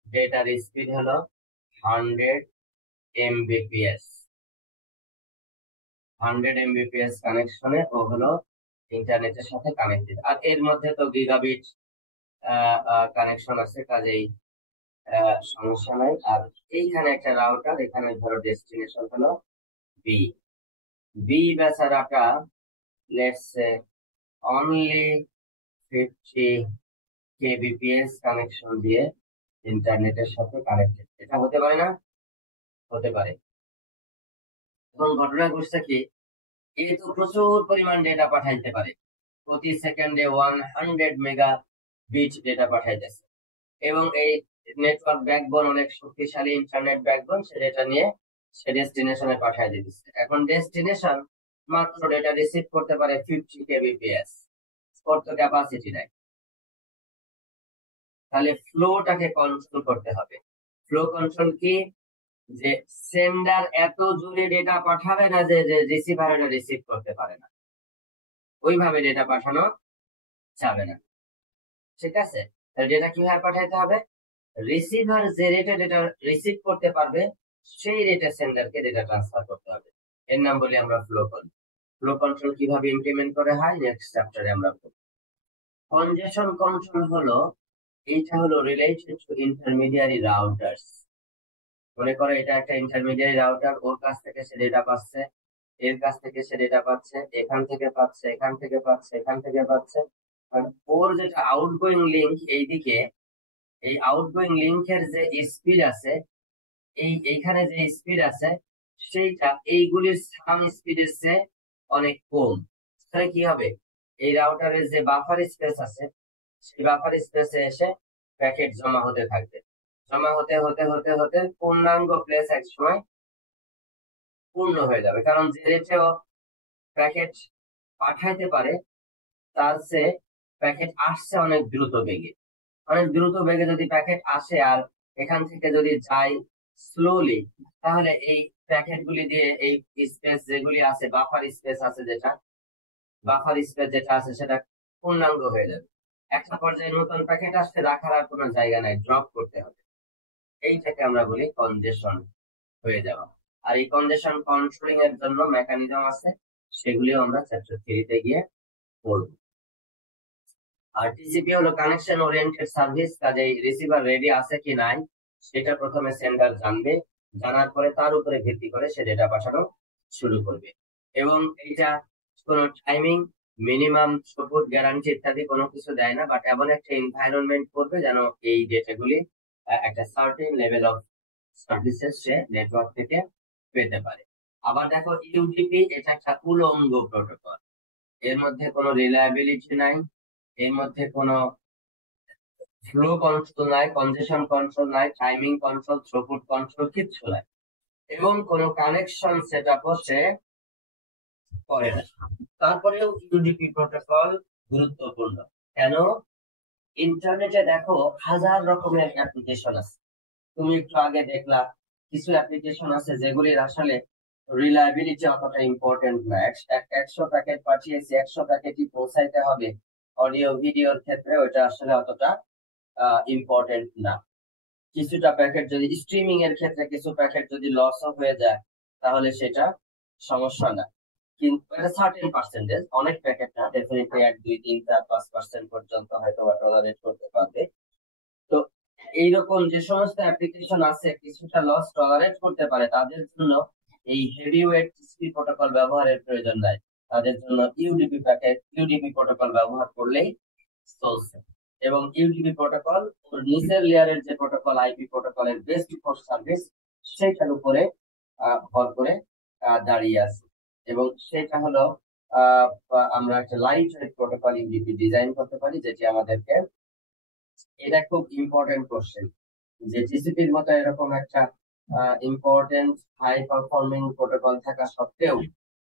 ডেটার স্পিড হলো 100 Mbps, 100 Mbps কানেকশনে ও হলো ইন্টারনেটের সাথে কানেক্টেড, আর এর মধ্যে তো গিগাবিট কানেকশন আছে, কাজেই সমস্যা নাই। আর এইখানে একটা রাউটার, এখানে ধরো ডেস্টিনেশন হলো বি, বি বেচারাটা let's say only 50 kbps connection দিয়ে ইন্টারনেটের সাথে কানেক্টেড। এটা হতে পারে না? হতে পারে। এবং ঘটনা ঘটছে কি, এ তো প্রচুর পরিমাণ ডেটা পাঠাইতে পারে, প্রতি সেকেন্ডে 100 মেগা বিট ডেটা পাঠাইতেছে। এবং এই নেটওয়ার্ক ব্যাকবোন অনেক শক্তিশালী ইন্টারনেট ব্যাকবোন, সে ডেটা নিয়ে সে ডেস্টিনেশনে পাঠাই দিতেছে। এখন ডেস্টিনেশন মাত্র ডেটা রিসিভ করতে পারে 50 kbps, কত ক্যাপাসিটি নাই। তাহলে ফ্লোটাকে কন্ট্রোল করতে হবে। ফ্লো কন্ট্রোল কি, যে সেন্ডার এত জোরে ডেটা পাঠাবে না যে রিসিভার এটা রিসিভ করতে পারে না, ওইভাবে ডেটা পাঠানো যাবে না। ঠিক আছে, তাহলে ডেটা কিভাবে পাঠাইতে হবে, রিসিভার যে রেটে ডেটা রিসিভ করতে পারবে সেই রেটে সেন্ডারকে ডেটা ট্রান্সফার করতে হবে। এর নাম বলি আমরা ফ্লো কন্ট্রোল। ফ্লো কন্ট্রোল কিভাবে ইমপ্লিমেন্ট করে হয় নেক্সট চ্যাপ্টারে আমরা বলব। কনজেশন কন্ট্রোল হলো, এইটা হলো রিলেটেড টু ইন্টারমিডিয়ারি রাউটার্স। মনে করো এটা একটা ইন্টারমিডিয়ারি রাউটার, ওর কাছ থেকে সে ডেটা পাচ্ছে, এর কাছ থেকে সে ডেটা পাচ্ছে, এখান থেকে পাচ্ছে, এখান থেকে পাচ্ছে, এখান থেকে পাচ্ছে। আর ওর যেটা আউটগোয়িং লিংক এইদিকে, এই আউটগোয়িং লিংকের যে স্পিড আছে, এইখানে যে স্পিড আছে সেইটা এইগুলির সাম স্পিডের চেয়ে অনেক কম। তাহলে কি হবে, এই রাউটারের যে বাফার স্পেস আছে সেই বাফার স্পেসে এসে প্যাকেট জমা হতে থাকবে, জমা হতে হতে হতে হতে পূর্ণাঙ্গ প্লেস এক সময় পূর্ণ হয়ে যাবে। কারণ যে রেটেও প্যাকেট পাঠাইতে পারে তার চেয়ে প্যাকেট আসছে অনেক দ্রুত বেগে। অনেক দ্রুত বেগে যদি প্যাকেট আসে আর এখান থেকে যদি যায় স্লোলি, তাহলে এই প্যাকেট গুলি দিয়ে এই স্পেস যেগুলি আছে, বাফার স্পেস আছে, বাফার স্পেস যেটা আছে সেটা পূর্ণাঙ্গ হয়ে যাবে। একটা পর্যায়ে নতুন প্যাকেট আসতে রাখার আর কোনো জায়গা নাই, ড্রপ করতে হবে। এইটাকে আমরা বলি কনজেশন হয়ে যাওয়া। আর এই কনজেশন কন্ট্রোলিং এর জন্য মেকানিজম আছে, সেগুলিও আমরা চ্যাপ্টার 3 তে গিয়ে পড়বো। আর টিসিপি হলো কানেকশন ওরিয়েন্টেড সার্ভিস, কাজেই রিসিভার রেডি আছে কি নাই সেটা প্রথমে সেন্ডার জানবে, জানার পরে তার উপরে ভিত্তি করে সে ডেটা পাঠানো শুরু করবে। এবং এইটা কোনো টাইমিং, মিনিমাম থ্রুপুট গ্যারান্টি ইত্যাদি কোনো কিছু দেয় না, বাট এমন একটা এনভায়রনমেন্ট করবে যেন এই ডেটাগুলি একটা certain level of services say network থেকে পেতে পারে। আবার দেখো ইউডিপি, এটা একটা উলঙ্গ প্রোটোকল, এর মধ্যে কোনো রিলায়েবিলিটি নাই, এর মধ্যে কোনো ফ্লো কন্ট্রোল নাই, কনজেশন কন্ট্রোল নাই, টাইমিং কন্ট্রোল, থ্রুপুট কন্ট্রোল কিচ্ছু নাই, এবং কোনো কানেকশন সেটআপও সে করে না। তারপরেও ইউডিপি প্রোটোকল গুরুত্বপূর্ণ কেন, ইন্টারনেটে দেখো হাজার রকমের অ্যাপ্লিকেশন আছে। তুমি একটু আগে দেখলা কিছু অ্যাপ্লিকেশন আছে যেগুলির আসলে রিলায়েবিলিটি অতটা ইম্পর্টেন্ট না। 100 প্যাকেট পাঠিয়েছি, 100 প্যাকেটই পৌঁছাইতে হবে, অডিও ভিডিওর ক্ষেত্রে ওটা আসলে অতটা ইম্পর্টেন্ট না। কিছুটা প্যাকেট যদি স্ট্রিমিং এর ক্ষেত্রে কিছু প্যাকেট যদি লস হয়ে যায় তাহলে সেটা সমস্যা না, কিন্তু এটা সার্টেন পার্সেন্টেজ, অনেক প্যাকেট না, ডেফিনেটলি 1 2 3 4 5% পর্যন্ত হয়তো টলারেট করতে পারবে। তো এইরকম যে সমস্ত অ্যাপ্লিকেশন আছে কিছুটা লস টলারেট করতে পারে, তাদের জন্য এই হেভি ওয়েট টিসিপি প্রোটোকল ব্যবহারের প্রয়োজন নাই। তাদের জন্য ইউডিপি প্রোটোকল ব্যবহার করলেই চলছে। এবং ইউডিপি প্রোটোকল ওর নিচের লেয়ারের যে প্রোটোকল আইপি প্রোটোকলের বেস্ট ফর সার্ভিস সেটার উপরে ভর করে দাঁড়িয়ে আছে। এবং সেটা হলো আমরা একটা light weight protocol UDP design করতে পারি, যেটি আমাদেরকে, এটা খুব ইম্পর্টেন্ট কোশ্চেন, যে টিসিপির মতো এরকম একটা ইম্পর্টেন্ট হাই পারফর্মিং প্রোটোকল থাকা সত্ত্বেও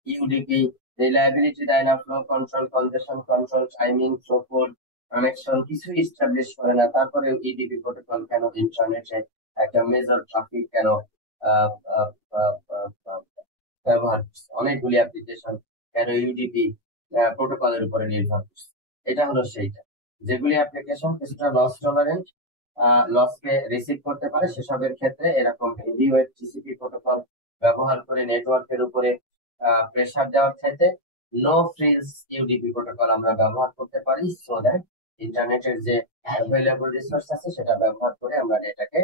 ইউডিপি রিলায়েবিলিটি দেয় না, flow control, কনজেশন control, timing, throughput, connection কিছু ইস্টাবলিশ করে না, তারপরে ইউডিপি প্রোটোকল কেন ইন্টারনেটে একটা মেজর ট্রাফিক কেন আহ, আহ, আহ, আহ, আহ, ব্যবহার করছে, অনেকগুলি অ্যাপ্লিকেশন কেন ইউডিপি প্রোটোকলের উপরে নির্ভর করছে। এটা হলো সেইটা, যেগুলি অ্যাপ্লিকেশন কিছুটা লস টলারেন্ট, লসকে রিসিভ করতে পারে, সেসবের ক্ষেত্রে এরকম হেভি ওয়েট টিসিপি প্রোটোকল ব্যবহার করে নেটওয়ার্কের উপরে প্রেসার দেওয়ার ক্ষেত্রে নো ফ্রিজ ইউডিপি প্রোটোকল আমরা ব্যবহার করতে পারি, সো দ্যাট ইন্টারনেটের যে অ্যাভেলেবল রিসোর্স আছে সেটা ব্যবহার করে আমরা ডেটাকে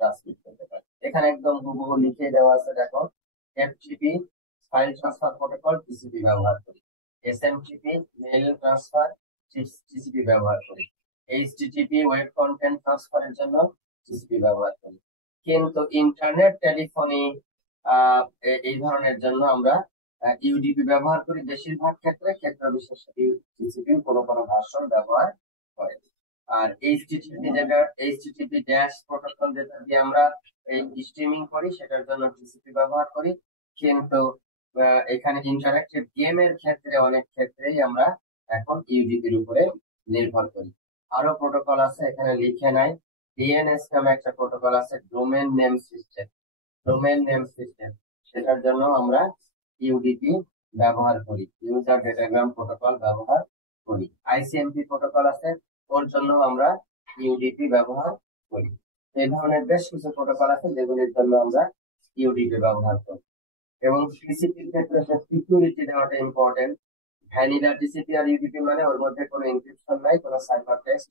ট্রান্সমিট করতে পারি। এখানে একদম হুবহু লিখে দেওয়া আছে, দেখো FTP file transfer protocol TCP ব্যবহার করি। এসএমটিপি মেইল ট্রান্সফার টিসিপি ব্যবহার করি, এইচটিটিপি ওয়েব কন্টেন্ট ট্রান্সফারের জন্য টিসিপি ব্যবহার করি। কিন্তু ইন্টারনেট টেলিফোনি এই ধরনের জন্য আমরা ইউডিপি ব্যবহার করি বেশিরভাগ ক্ষেত্রে, ক্ষেত্র বিশেষে টিসিপি কোনো কোনো ভার্সন ব্যবহার করে। আর এইচটিটিপি যেটা এইচটিটিপি ড্যাশ প্রোটোকল যেটা দিয়ে আমরা এই স্ট্রিমিং করি সেটার জন্য টিসিপি ব্যবহার করি। কিন্তু এখানে ইন্টারেক্টিভ গেমের ক্ষেত্রে অনেক ক্ষেত্রেই আমরা এখন ইউডিপির উপরে নির্ভর করি। আরো প্রোটোকল আছে এখানে লিখে নাই, ডিএনএস নামে একটা প্রোটোকল আছে, domain name system, domain name system, সেটার জন্য আমরা ইউডিপি ব্যবহার করি, ইউজার ডেটাগ্রাম প্রোটোকল ব্যবহার করি। আইসিএমপি প্রোটোকল আছে, ওর জন্য আমরা ইউডিপি ব্যবহার করি। এই ধরনের বেশ কিছু প্রোটোকল আছে যেগুলির জন্য আমরা ইউডিপি ব্যবহার করি। এবং টিসিপির ক্ষেত্রে সিকিউরিটি দেওয়াটা ইম্পর্টেন্ট। ভ্যানিলা টিসিপি আর ইউডিপি মানে ওর মধ্যে কোনো এনক্রিপশন নাই, কোনো সাইফার টেক্সট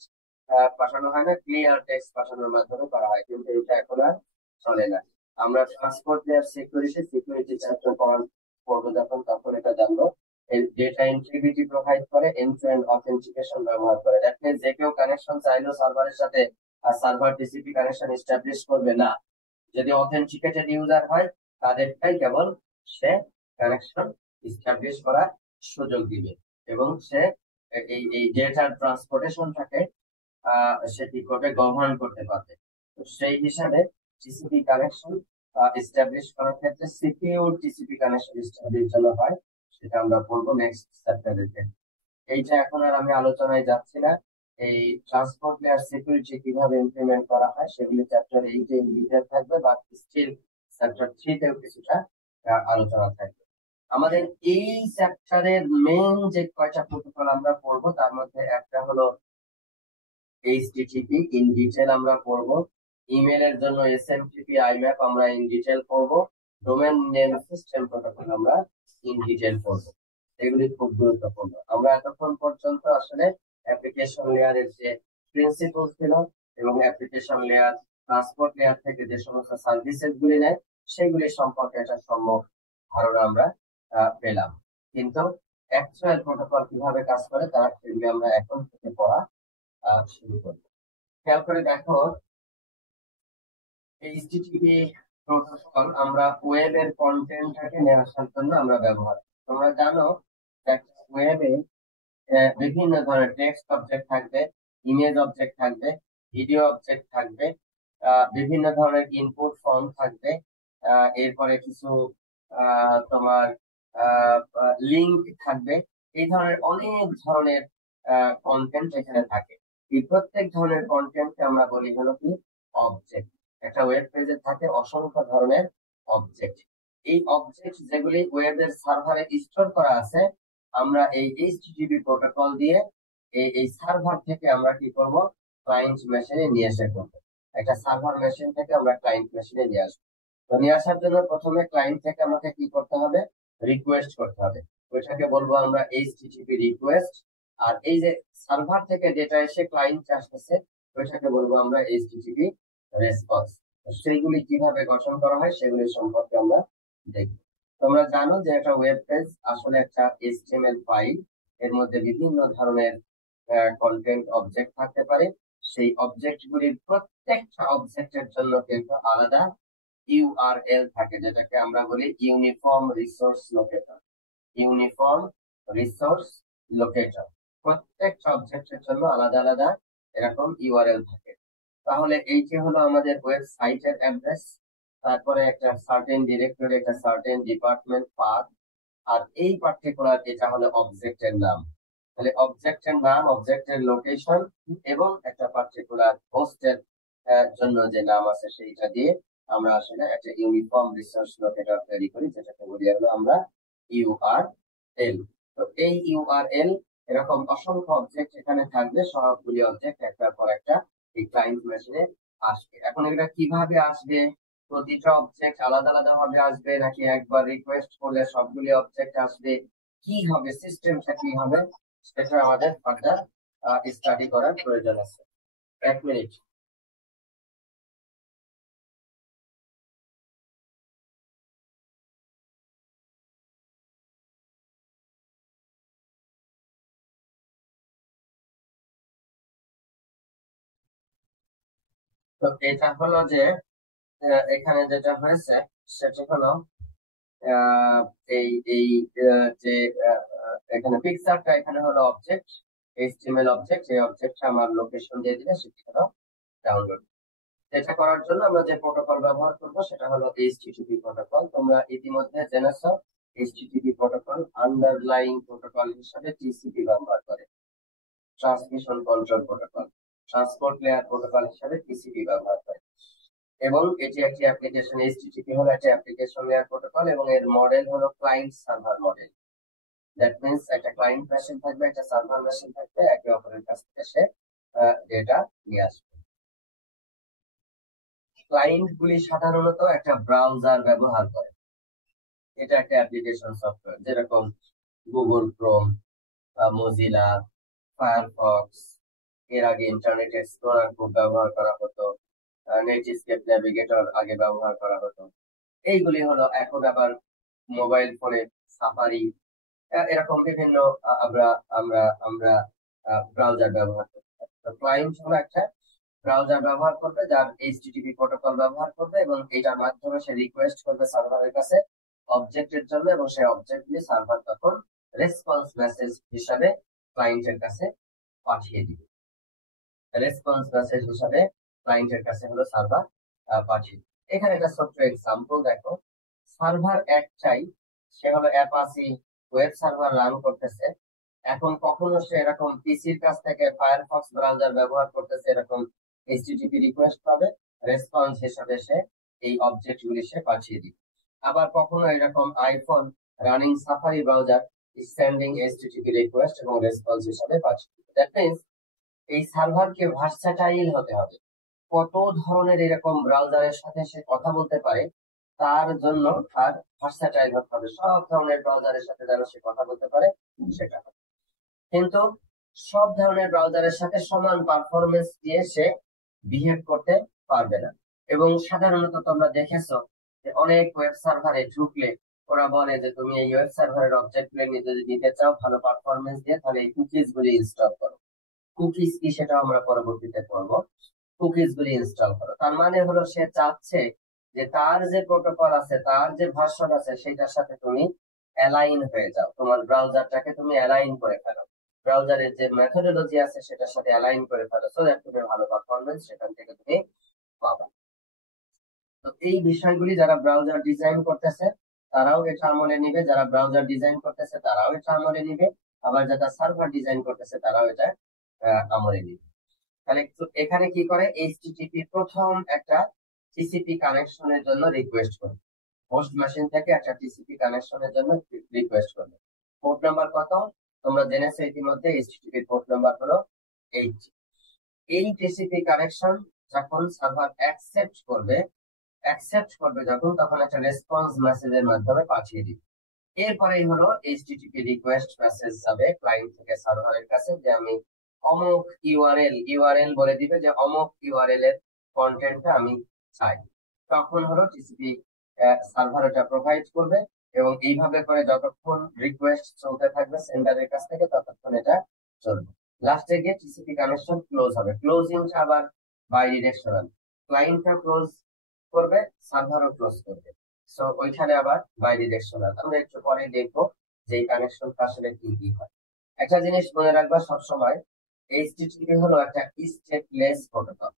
পাঠানো হয় না, ক্লিয়ার টেক্সট পাঠানোর মাধ্যমে করা হয়, কিন্তু এটা এখন আর চলে না। আমরা ট্রান্সপোর্ট লেয়ার সিকিউরিটি চ্যাপ্টার পড়বো যখন, তখন এটা জানবো। ডেটা ইন্টিগ্রিটি প্রোভাইড করে, এন্ড টু এন্ড অথেন্টিকেশন ব্যবহার করে। দ্যাট মিন্স যে কেউ কানেকশন চাইলেও সার্ভারের সাথে আর সার্ভার টিসিপি কানেকশন এস্টাবলিশ করবে না, যদি অথেন্টিকেটেড ইউজার হয় তাদেরটাই কেবল সে কানেকশন এস্টাবলিশ করার সুযোগ দিবে, এবং সে এই ডেটার ট্রান্সপোর্টেশনটাকে সে কি করবে, গভর্ন করতে পারবে। তো সেই হিসাবে টিসিপি কানেকশন এস্টাবলিশ করার ক্ষেত্রে সিকিউর টিসিপি কানেকশন এস্টাবলিশ জন্য হয়, সেটা আমরা পড়বো নেক্সট চ্যাপ্টারে। এইটা এখন আর আমি আলোচনায় যাচ্ছি না। এই ট্রান্সপোর্ট লেয়ার সিকিউরিটি কিভাবে ইমপ্লিমেন্ট করা হয় সেগুলি চ্যাপ্টার 8 এ ডিটেইল থাকবে, বা স্টিল চ্যাপ্টার 3 তেও কিছুটা আলোচনা থাকবে। আমাদের এই চ্যাপ্টারের মেইন যে কয়টা প্রোটোকল আমরা পড়বো তার মধ্যে একটা হলো এইচটিটিপি, ইন ডিটেইল আমরা পড়বো। ইমেলের জন্য এসএমটিপি আইম্যাপ আমরা ইন ডিটেইল পড়বো। ডোমেন নেম সিস্টেম প্রোটোকল আমরা ইন ডিটেইল পড়বো। এগুলি খুব গুরুত্বপূর্ণ। আমরা এতক্ষণ পর্যন্ত আসলে অ্যাপ্লিকেশন লেয়ারের যে প্রিন্সিপল ছিল এবং অ্যাপ্লিকেশন লেয়ার ট্রান্সপোর্ট লেয়ার থেকে যে সমস্ত সার্ভিসেস গুলি নেয় সেগুলি সম্পর্কে একটা সম্যক ধারণা আমরা পেলাম। কিন্তু অ্যাকচুয়াল প্রোটোকল কিভাবে কাজ করে তারা সেগুলি আমরা এখন থেকে পড়া শুরু করি। খেয়াল করে দেখো, এইচটিটিপি প্রোটোকল আমরা ওয়েবের কন্টেন্টটাকে নিয়ে আসার জন্য আমরা ব্যবহার করি। তোমরা জানো ওয়েবে বিভিন্ন ধরনের টেক্সট অবজেক্ট থাকবে, ইমেজ অবজেক্ট থাকবে, ভিডিও অবজেক্ট থাকবে, বিভিন্ন ধরনের ইনপুট ফর্ম থাকবে, এরপরে কিছু তোমার লিঙ্ক থাকবে। এই ধরনের অনেক ধরনের কন্টেন্ট এখানে থাকে। এই প্রত্যেক ধরনের কন্টেন্টকে আমরা বলি হলো কি অবজেক্ট। একটা ওয়েব পেজে থাকে অসংখ্য ধরনের অবজেক্ট। এই অবজেক্ট যেগুলি ওয়েবের সার্ভারে স্টোর করা আছে, আমরা এই এইচটিটিপি প্রোটোকল দিয়ে এই সার্ভার থেকে আমরা কি করব, ক্লায়েন্ট মেশিনে নিয়ে এসে করবো। একটা সার্ভার মেশিন থেকে আমরা ক্লায়েন্ট মেশিনে নিয়ে আসবো। তো নিয়ে আসার জন্য প্রথমে ক্লায়েন্ট থেকে আমাকে কি করতে হবে, রিকোয়েস্ট করতে হবে। ওইটাকে বলবো আমরা এইচটিটিপি রিকোয়েস্ট। আর এই যে সার্ভার থেকে ডেটা এসে ক্লায়েন্টে আসতেছে ওইটাকে বলবো আমরা এইচটিটিপি রেসপন্স। সেইগুলি কিভাবে গঠন করা হয় সেগুলি সম্পর্কে আমরা দেখব। তোমরা জানো যে একটা ওয়েব পেজ আসলে একটা এইচটিএমএল ফাইল, এর মধ্যে বিভিন্ন ধরনের কন্টেন্ট অবজেক্ট থাকতে পারে। সেই অবজেক্ট গুলির প্রত্যেকটা অবজেক্টের জন্য কিন্তু আলাদা ইউআরএল থাকে, যেটাকে আমরা বলি uniform resource locator. Uniform resource locator প্রত্যেকটা অবজেক্টের জন্য আলাদা আলাদা এরকম ইউআরএল থাকে। তাহলে এইটি হলো আমাদের ওয়েবসাইটের অ্যাড্রেস, তারপরে একটা সার্টেন ডিরেক্টরি, একটা সার্টেন ডিপার্টমেন্ট পাথ, আর এই পার্টিকুলার এটা হলো অবজেক্টের নাম। তাহলে অবজেক্টের নাম, অবজেক্টের লোকেশন এবং একটা পার্টিকুলার হোস্টের জন্য যে নাম আছে সেইটা দিয়ে আমরা আসলে একটা ইউনিফর্ম রিসোর্স লোকেটর তৈরি করি, যেটাকে বলি হলো আমরা ইউআরএল। তো এই ইউআরএল এরকম অসংখ্য অবজেক্ট এখানে থাকবে, সবগুলি অবজেক্ট একটার পর একটা এই ক্লায়েন্ট মেশিনে আসবে। এখন এটা কিভাবে আসবে, প্রতিটা অবজেক্ট আলাদা আলাদা ভাবে আসবে নাকি একবার রিকোয়েস্ট করলে সবগুলি অবজেক্ট আসবে, কি হবে, সিস্টেমটা কি হবে, সেটা আমাদের ফার্দার স্টাডি করার প্রয়োজন আছে। 1 মিনিট। তো এটা হলো যে এখানে যেটা হয়েছে সেটা হলো আহ, এই এই যে এখানে পিকচারটা এখানে হলো অবজেক্ট, এইচটিএমএল অবজেক্ট, এই অবজেক্টটা আমার লোকেশন দিয়ে দিলে সেটা হলো ডাউনলোড। এটা করার জন্য আমরা যে প্রোটোকল ব্যবহার করব সেটা হলো এইচটিটিপি প্রোটোকল। তোমরা ইতিমধ্যে জেনেছো এইচটিটিপি প্রোটোকল আন্ডারলাইং প্রোটোকল হিসেবে টিসিপি ব্যবহার করে, transmission control protocol, transport layer protocol হিসেবে টিসিপি ব্যবহার করে। এবং এটি একটি অ্যাপ্লিকেশন, এইচটিটিপি হলো একটি অ্যাপ্লিকেশন লেয়ার প্রোটোকল এবং এর মডেল হলো client server model. That means একটা ক্লায়েন্ট মেশিন থাকবে, একটা সার্ভার মেশিন থাকবে, একে অপরের কাছ থেকে সে ডেটা নিয়ে আসবে। ক্লায়েন্ট গুলি সাধারণত একটা ব্রাউজার ব্যবহার করে, এটা একটা অ্যাপ্লিকেশন সফটওয়্যার, যেরকম গুগল ক্রোম, মজিলা, ফায়ারফক্স, এর আগে ইন্টারনেট এক্সপ্লোরার খুব ব্যবহার করা হতো, নেটস্কেপ নেভিগেটর আগে ব্যবহার করা হতো। এইগুলি হলো এখন আবার মোবাইল ফোনে সাফারি, এরকম বিভিন্ন আমরা আমরা আমরা ব্রাউজার ব্যবহার করি। তো ক্লায়েন্ট হলো একটা ব্রাউজার ব্যবহার করবে যার এইচটিটিপি প্রোটোকল ব্যবহার করবে এবং এটার মাধ্যমে সে রিকোয়েস্ট করবে সার্ভারের কাছে অবজেক্টের জন্য এবং সেই অবজেক্ট দিয়ে সার্ভার তখন রেসপন্স মেসেজ হিসাবে ক্লায়েন্টের কাছে পাঠিয়ে দিবে। রেসপন্স মেসেজ হিসাবে ক্লায়েন্টের কাছে হলো সার্ভার পাঠিয়ে দিবে। এখানে একটা ছোট্ট এক্সাম্পল দেখো, সার্ভার একটাই, সে হলো অ্যাপাচি ওয়েব সার্ভার রান করতেছে। এখন কখনো সে এরকম পিসির কাছ থেকে ফায়ারফক্স ব্রাউজার ব্যবহার করতেছে, এরকম এইচটিটিপি রিকোয়েস্ট পাবে, রেসপন্স হিসাবে সে এই অবজেক্ট গুলি সে পাঠিয়ে দিবে। আবার কখনো এরকম iPhone running safari browser sending HTTP request এবং রেসপন্স হিসাবে পাঠিয়ে দিবে। দ্যাট মিন্স এই সার্ভারকে ভার্সাটাইল হতে হবে, কত ধরনের এরকম ব্রাউজারের সাথে সে কথা বলতে পারে তার জন্য তার ভার্সাটাইল হতে হবে, সব ধরনের ব্রাউজারের সাথে যেন সে কথা বলতে পারে সেটা। কিন্তু সব ধরনের ব্রাউজারের সাথে সমান পারফরমেন্স দিয়ে সে বিহেভ করতে পারবে না। এবং সাধারণত তোমরা দেখেছো যে অনেক ওয়েব সার্ভারে ঢুকলে ওরা বলে যে তুমি এই ওয়েব সার্ভারের অবজেক্ট গুলো যদি নিতে চাও ভালো পারফরমেন্স দিয়ে তাহলে এই কুকিজ গুলি ইনস্টল করো। কুকিজ কি সেটা আমরা পরবর্তীতে করবো। কুকিজ গুলি ইনস্টল করো, তার মানে হলো সে চাচ্ছে যে তার যে প্রোটোকল আছে, তার যে ভার্সন আছে সেটার সাথে তুমি অ্যালাইন হয়ে যাও, তোমার ব্রাউজারটাকে তুমি অ্যালাইন করে ফেলো, ব্রাউজারের যে মেথোডোলজি আছে সেটার সাথে অ্যালাইন করে ফেলো, সো দ্যাট তুমি ভালো পারফরমেন্স সেখান থেকে তুমি পাবা। তো এই বিষয়গুলি যারা ব্রাউজার ডিজাইন করতেছে তারাও এটা আমলে নিবে, যারা ব্রাউজার ডিজাইন করতেছে তারাও এটা আমলে নিবে, আবার যারা সার্ভার ডিজাইন করতেছে তারাও এটা আমলে নিবে। তাহলে এখানে কি করে, এইচটিটিপি প্রথম একটা টিসিপি কানেকশনের জন্য রিকোয়েস্ট করবে, হোস্ট মেশিন থেকে একটা টিসিপি কানেকশনের জন্য রিকোয়েস্ট করবে। পোর্ট নাম্বার কত তোমরা জেনেছো ইতিমধ্যে, এইচটিটিপি পোর্ট নাম্বার হলো 8। এই টিসিপি কানেকশন যখন সার্ভার অ্যাকসেপ্ট করবে যখন, তখন একটা রেসপন্স মেসেজের মাধ্যমে পাঠিয়ে দিবে। এরপরেই হলো এইচটিটিপি রিকোয়েস্ট মেসেজ যাবে ক্লায়েন্ট থেকে সার্ভারের কাছে যে আমি অমুক ইউআরএল বলে দিবে যে অমুক ইউআরএল এর কন্টেন্টটা আমি চাই। তখন হলো টিসিপি সার্ভার এটা প্রোভাইড করবে এবং এইভাবে করে যতক্ষণ রিকোয়েস্ট চলতে থাকবে সেন্ডারের কাছ থেকে ততক্ষণ এটা চলবে। লাস্টে গিয়ে টিসিপি কানেকশন ক্লোজ হবে, ক্লোজিংটা আবার বাই ডিরেকশনাল, ক্লায়েন্টটা ক্লোজ করবে, সার্ভারও ক্লোজ করবে, সো ওইখানে আবার বাই ডিরেকশনাল। আমরা একটু পরে দেখবো যে এই কানেকশনটা আসলে কি কি হয়। একটা জিনিস মনে রাখবা সবসময়, এইচটিটিপি হলো একটা স্টেটলেস প্রোটোকল।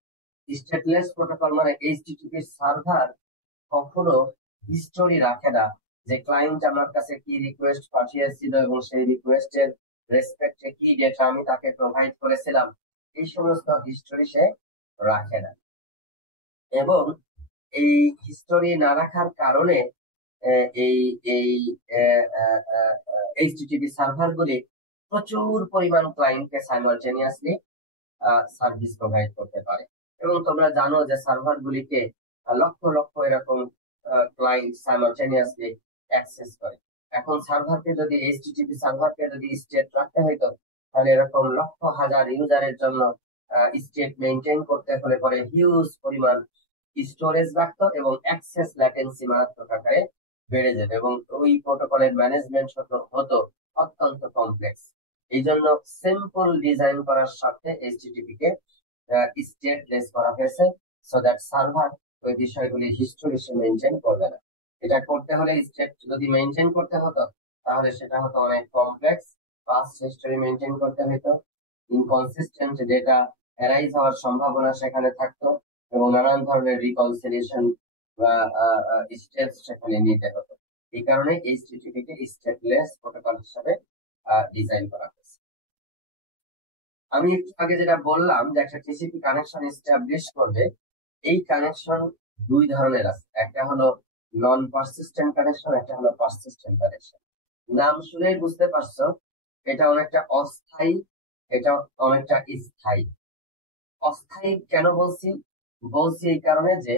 স্টেটলেস প্রোটোকল মানে এইচটিটিপি সার্ভার কখনো হিস্টোরি রাখে না যে ক্লায়েন্ট আমার কাছে কি রিকোয়েস্ট পাঠিয়েছিল এবং সেই রিকোয়েস্টের রেসপেক্টে কি ডেটা আমি তাকে প্রোভাইড করেছিলাম, এই সমস্ত হিস্টোরি সে রাখে না। এবং এই হিস্টোরি না রাখার কারণে এই এই এইচটিটিপি সার্ভার গুলি প্রচুর পরিমাণ ক্লায়েন্টকে সাইমালটেনিয়াসলি সার্ভিস প্রোভাইড করতে পারে। এবং তোমরা জানো যে সার্ভার গুলিকে লক্ষ লক্ষ এরকম ক্লায়েন্ট সাইমালটেনিয়াসলি অ্যাক্সেস করে। এখন সার্ভারকে যদি এইচটিটিপি সার্ভারকে যদি স্টেট রাখতে হইতো তাহলে এরকম লক্ষ হাজার ইউজারের জন্য স্টেট মেনটেন করতে হলে পরে হিউজ পরিমাণ স্টোরেজ রাখতো এবং অ্যাক্সেস ল্যাটেন্সি মারাত্মক আকারে বেড়ে যেত এবং ওই প্রোটোকলের ম্যানেজমেন্ট হতো অত্যন্ত কমপ্লেক্স। এই জন্য সিম্পল ডিজাইন করার সাথে এইচটিটিপি কে স্টেটলেস করা হয়েছে, সো দ্যাট সার্ভার ওই বিষয়গুলি হিস্টোরি সে মেনটেন করবে না। এটা করতে হলে স্টেপ যদি মেনটেন করতে হতো তাহলে সেটা হতো অনেক কমপ্লেক্স, পাস্ট হিস্টোরি মেনটেন করতে হতো, ইনকনসিস্টেন্ট ডেটা অ্যারাইজ হওয়ার সম্ভাবনা সেখানে থাকতো, এবং নানান ধরনের রিকনসিলিয়েশন বা স্টেপস সেখানে নিতে হতো। এই কারণে এইচটিটিপি কে স্টেপলেস প্রোটোকল হিসেবে ডিজাইন করা হয়েছে। আমি একটু আগে যেটা বললাম যে একটা টিসিপি কানেকশন এস্টাবলিশ করবে, এই কানেকশন দুই ধরনের আছে, একটা হলো নন পারসিস্টেন্ট কানেকশন, একটা হলো পারসিস্টেন্ট কানেকশন। নাম শুনেই বুঝতে পারছো এটা অনেকটা অস্থায়ী, এটা অনেকটা স্থায়ী। অস্থায়ী কেন বলছি? বলছি এই কারণে যে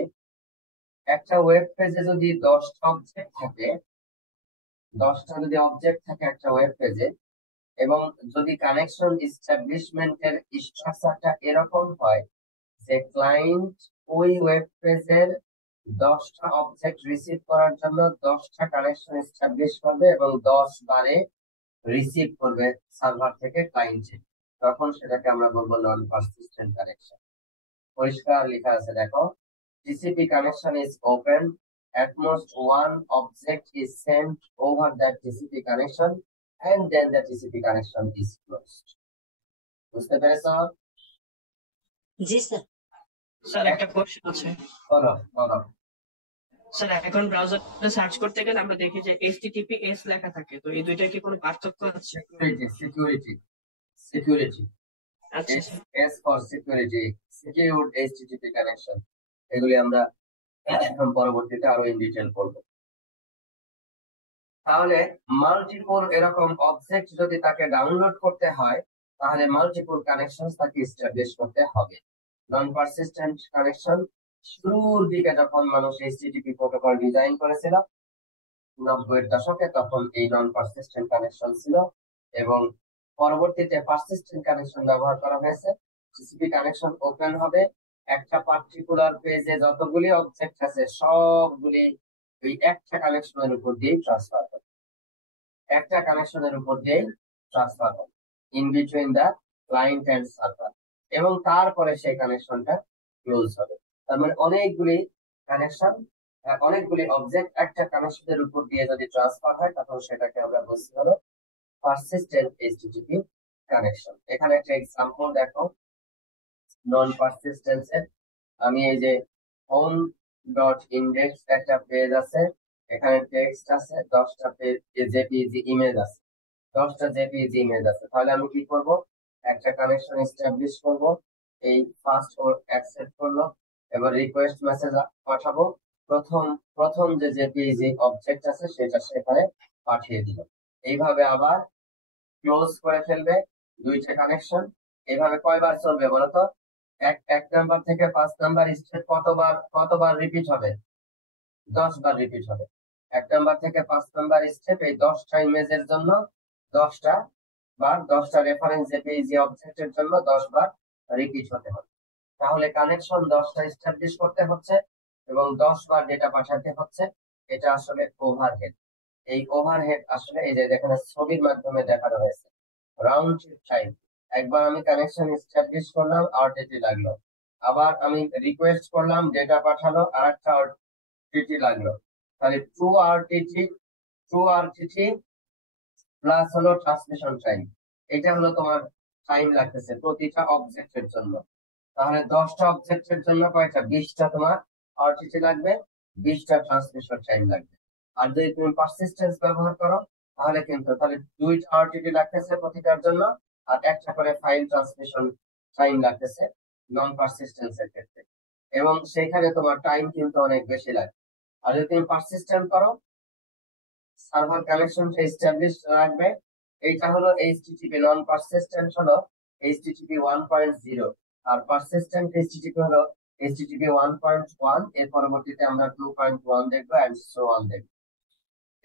একটা ওয়েব পেজে যদি 10টা অবজেক্ট থাকে, 10টা যদি অবজেক্ট থাকে একটা ওয়েব পেজে, এবং যদি কানেকশন এস্টাবলিশমেন্টের স্ট্রাকচারটা এরকম হয় যে ক্লায়েন্ট ওই ওয়েব পেজের 10টা অবজেক্ট রিসিভ করার জন্য 10টা কানেকশন এস্টাবলিশ করবে এবং 10 বারে রিসিভ করবে সার্ভার থেকে ক্লায়েন্টে, তখন সেটাকে আমরা বলবো নন পারসিস্টেন্ট কানেকশন। পরিষ্কার লেখা আছে দেখো, TCP connection is open. At most one object is sent over that TCP connection and then the TCP connection is closed. বুঝতে পেরেছো? জি স্যার। স্যার একটা কোশ্চেন আছে। বলো বলো। স্যার এখন ব্রাউজারে সার্চ করতে গেলে আমরা দেখি যে HTTPS লেখা থাকে, তো এই দুইটার কি কোনো পার্থক্য আছে? সিকিউরিটি আচ্ছা sir. S for security, secured HTTP connection, এগুলি আমরা পরবর্তীতে আরো ইন ডিটেইল পড়বো। তাহলে মাল্টিপল এরকম অবজেক্ট যদি তাকে ডাউনলোড করতে হয় তাহলে মাল্টিপল কানেকশন তাকে এস্টাবলিশ করতে হবে। নন পারসিস্টেন্ট কানেকশন শুরুর দিকে যখন মানুষ এইচটিটিপি প্রোটোকল ডিজাইন করেছিল 90-এর দশকে, তখন এই নন পারসিস্টেন্ট কানেকশন ছিল, এবং পরবর্তীতে পারসিস্টেন্ট কানেকশন ব্যবহার করা হয়েছে। টিসিপি কানেকশন ওপেন হবে, একটা পার্টিকুলার পেজে যতগুলি অবজেক্ট আছে সবগুলি ওই একটা কানেকশনের উপর দিয়ে ট্রান্সফার হবে, একটা কানেকশনের উপর দিয়ে ট্রান্সফার হবে in between the client and server, এবং তারপরে সেই কানেকশনটা ক্লোজ হবে। তার মানে অনেকগুলি কানেকশন, অনেকগুলি অবজেক্ট একটা কানেকশনের উপর দিয়ে যদি ট্রান্সফার হয় তখন সেটাকে আমরা বলছি হলো পারসিস্টেন্ট এইচটিটিপি কানেকশন। এখানে একটা এক্সাম্পল দেখো নন পারসিস্টেন্সের। আমি এই যে হোম ডট ইন্ডেক্স একটা পেজ আছে, এখানে টেক্সট আছে, 10টা পেজ জেপিইজি ইমেজ আছে, 10টা জেপিইজি ইমেজ আছে। তাহলে আমি কি করব, একটা কানেকশন এস্টাবলিশ করব, এই ফার্স্ট ও অ্যাকসেপ্ট করলো, এবার রিকোয়েস্ট মেসেজ পাঠাবো, প্রথম যে জেপিইজি অবজেক্ট আছে সেটা সেখানে পাঠিয়ে দিল। এইভাবে আবার ক্লোজ করে ফেলবে দুইটা কানেকশন। এইভাবে কয়বার চলবে বলতো? এক নাম্বার থেকে 5 নাম্বার স্টেপ কতবার রিপিট হবে? 10 বার রিপিট হবে। 1 নাম্বার থেকে 5 নাম্বার স্টেপ এই 10টা ইমেজের জন্য 10টা বার, 10টা রেফারেন্স জেপিইজি অবজেক্টের জন্য 10 বার রিপিট হতে হবে। তাহলে কানেকশন 10টা এস্টাবলিশ করতে হচ্ছে এবং 10 বার ডেটা পাঠাতে হচ্ছে। এটা আসলে ওভারহেড। এই ওভারহেড আসলে এই যে এখানে ছবির মাধ্যমে দেখানো হয়েছে রাউন্ড ট্রিপ টাইম। একবার আমি কানেকশন এস্টাবলিশ করলাম, আরটিটি লাগলো, আবার আমি রিকোয়েস্ট করলাম, ডেটা পাঠালো, আরেকটা আরটিটি লাগলো। তাহলে 2 আরটিটি প্লাস হলো ট্রান্সমিশন টাইম, এটা হলো তোমার টাইম লাগতেছে প্রতিটা অবজেক্টের জন্য। তাহলে 10টা অবজেক্টের জন্য কয়টা? 20টা তোমার আরটিটি লাগবে, 20টা ট্রান্সমিশন টাইম লাগবে। আর যদি তুমি পারসিস্টেন্স ব্যবহার করো তাহলে 2টা আরটিটি লাগতেছে প্রতিটার জন্য, আর একটা করে ফাইল ট্রান্সমিশন টাইম লাগতেছে নন পারসিস্টেন্সের ক্ষেত্রে, এবং সেখানে তোমার টাইম কিন্তু অনেক বেশি লাগে। আর যদি তুমি পারসিস্টেন্ট করো, সার্ভার কানেকশনটা এস্টাবলিশ রাখবে। এইটা হলো এইচটিটিপি, নন পারসিস্টেন্ট হলো এইচটিটিপি 1.0, আর পারসিস্টেন্ট এইচটিটিপি হলো এইচটিটিপি 1.1। এর পরবর্তীতে আমরা 2.1 দেখবো এন্ড সো অন দেখবো।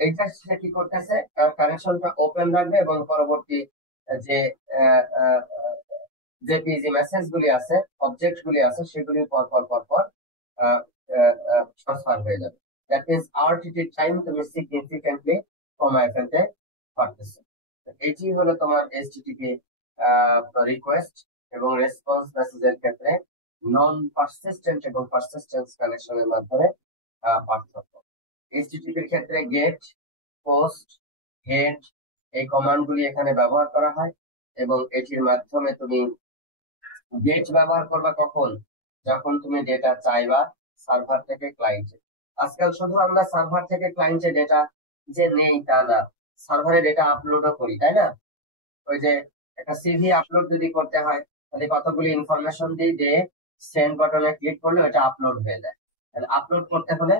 এইটা সে কি করতেছে, কানেকশনটা ওপেন রাখবে এবং পরবর্তী যে জেপিইজি মেসেজ গুলি আছে, অবজেক্ট গুলি আছে, সেগুলি পর পর ট্রান্সফার হয়ে যাবে। দ্যাট মিন্স আরটিটি টাইম তুমি সিগনিফিকেন্টলি কমায় ফেলতে পারতেছো। এটি হলো তোমার এইচটিটিপি রিকোয়েস্ট এবং রেসপন্স মেসেজের ক্ষেত্রে নন পারসিস্টেন্ট এবং পারসিস্টেন্স কানেকশনের মাধ্যমে পার্থক্য। এইচটিটিপির ক্ষেত্রে গেট, পোস্ট, হেড এই কমান্ড গুলি এখানে ব্যবহার করা হয় এবং এটির মাধ্যমে তুমি গেট ব্যবহার করবা কখন, যখন তুমি ডেটা চাইবা সার্ভার থেকে ক্লায়েন্টে। আজকাল শুধু আমরা সার্ভার থেকে ক্লায়েন্টে ডেটা যে নেই তা না, সার্ভারে ডেটা আপলোডও করি, তাই না? ওই যে একটা সিভি আপলোড যদি করতে হয় তাহলে কতগুলি ইনফরমেশন দিই, যে সেন্ড বাটনে ক্লিক করলে ওটা আপলোড হয়ে যায়। তাহলে আপলোড করতে হলে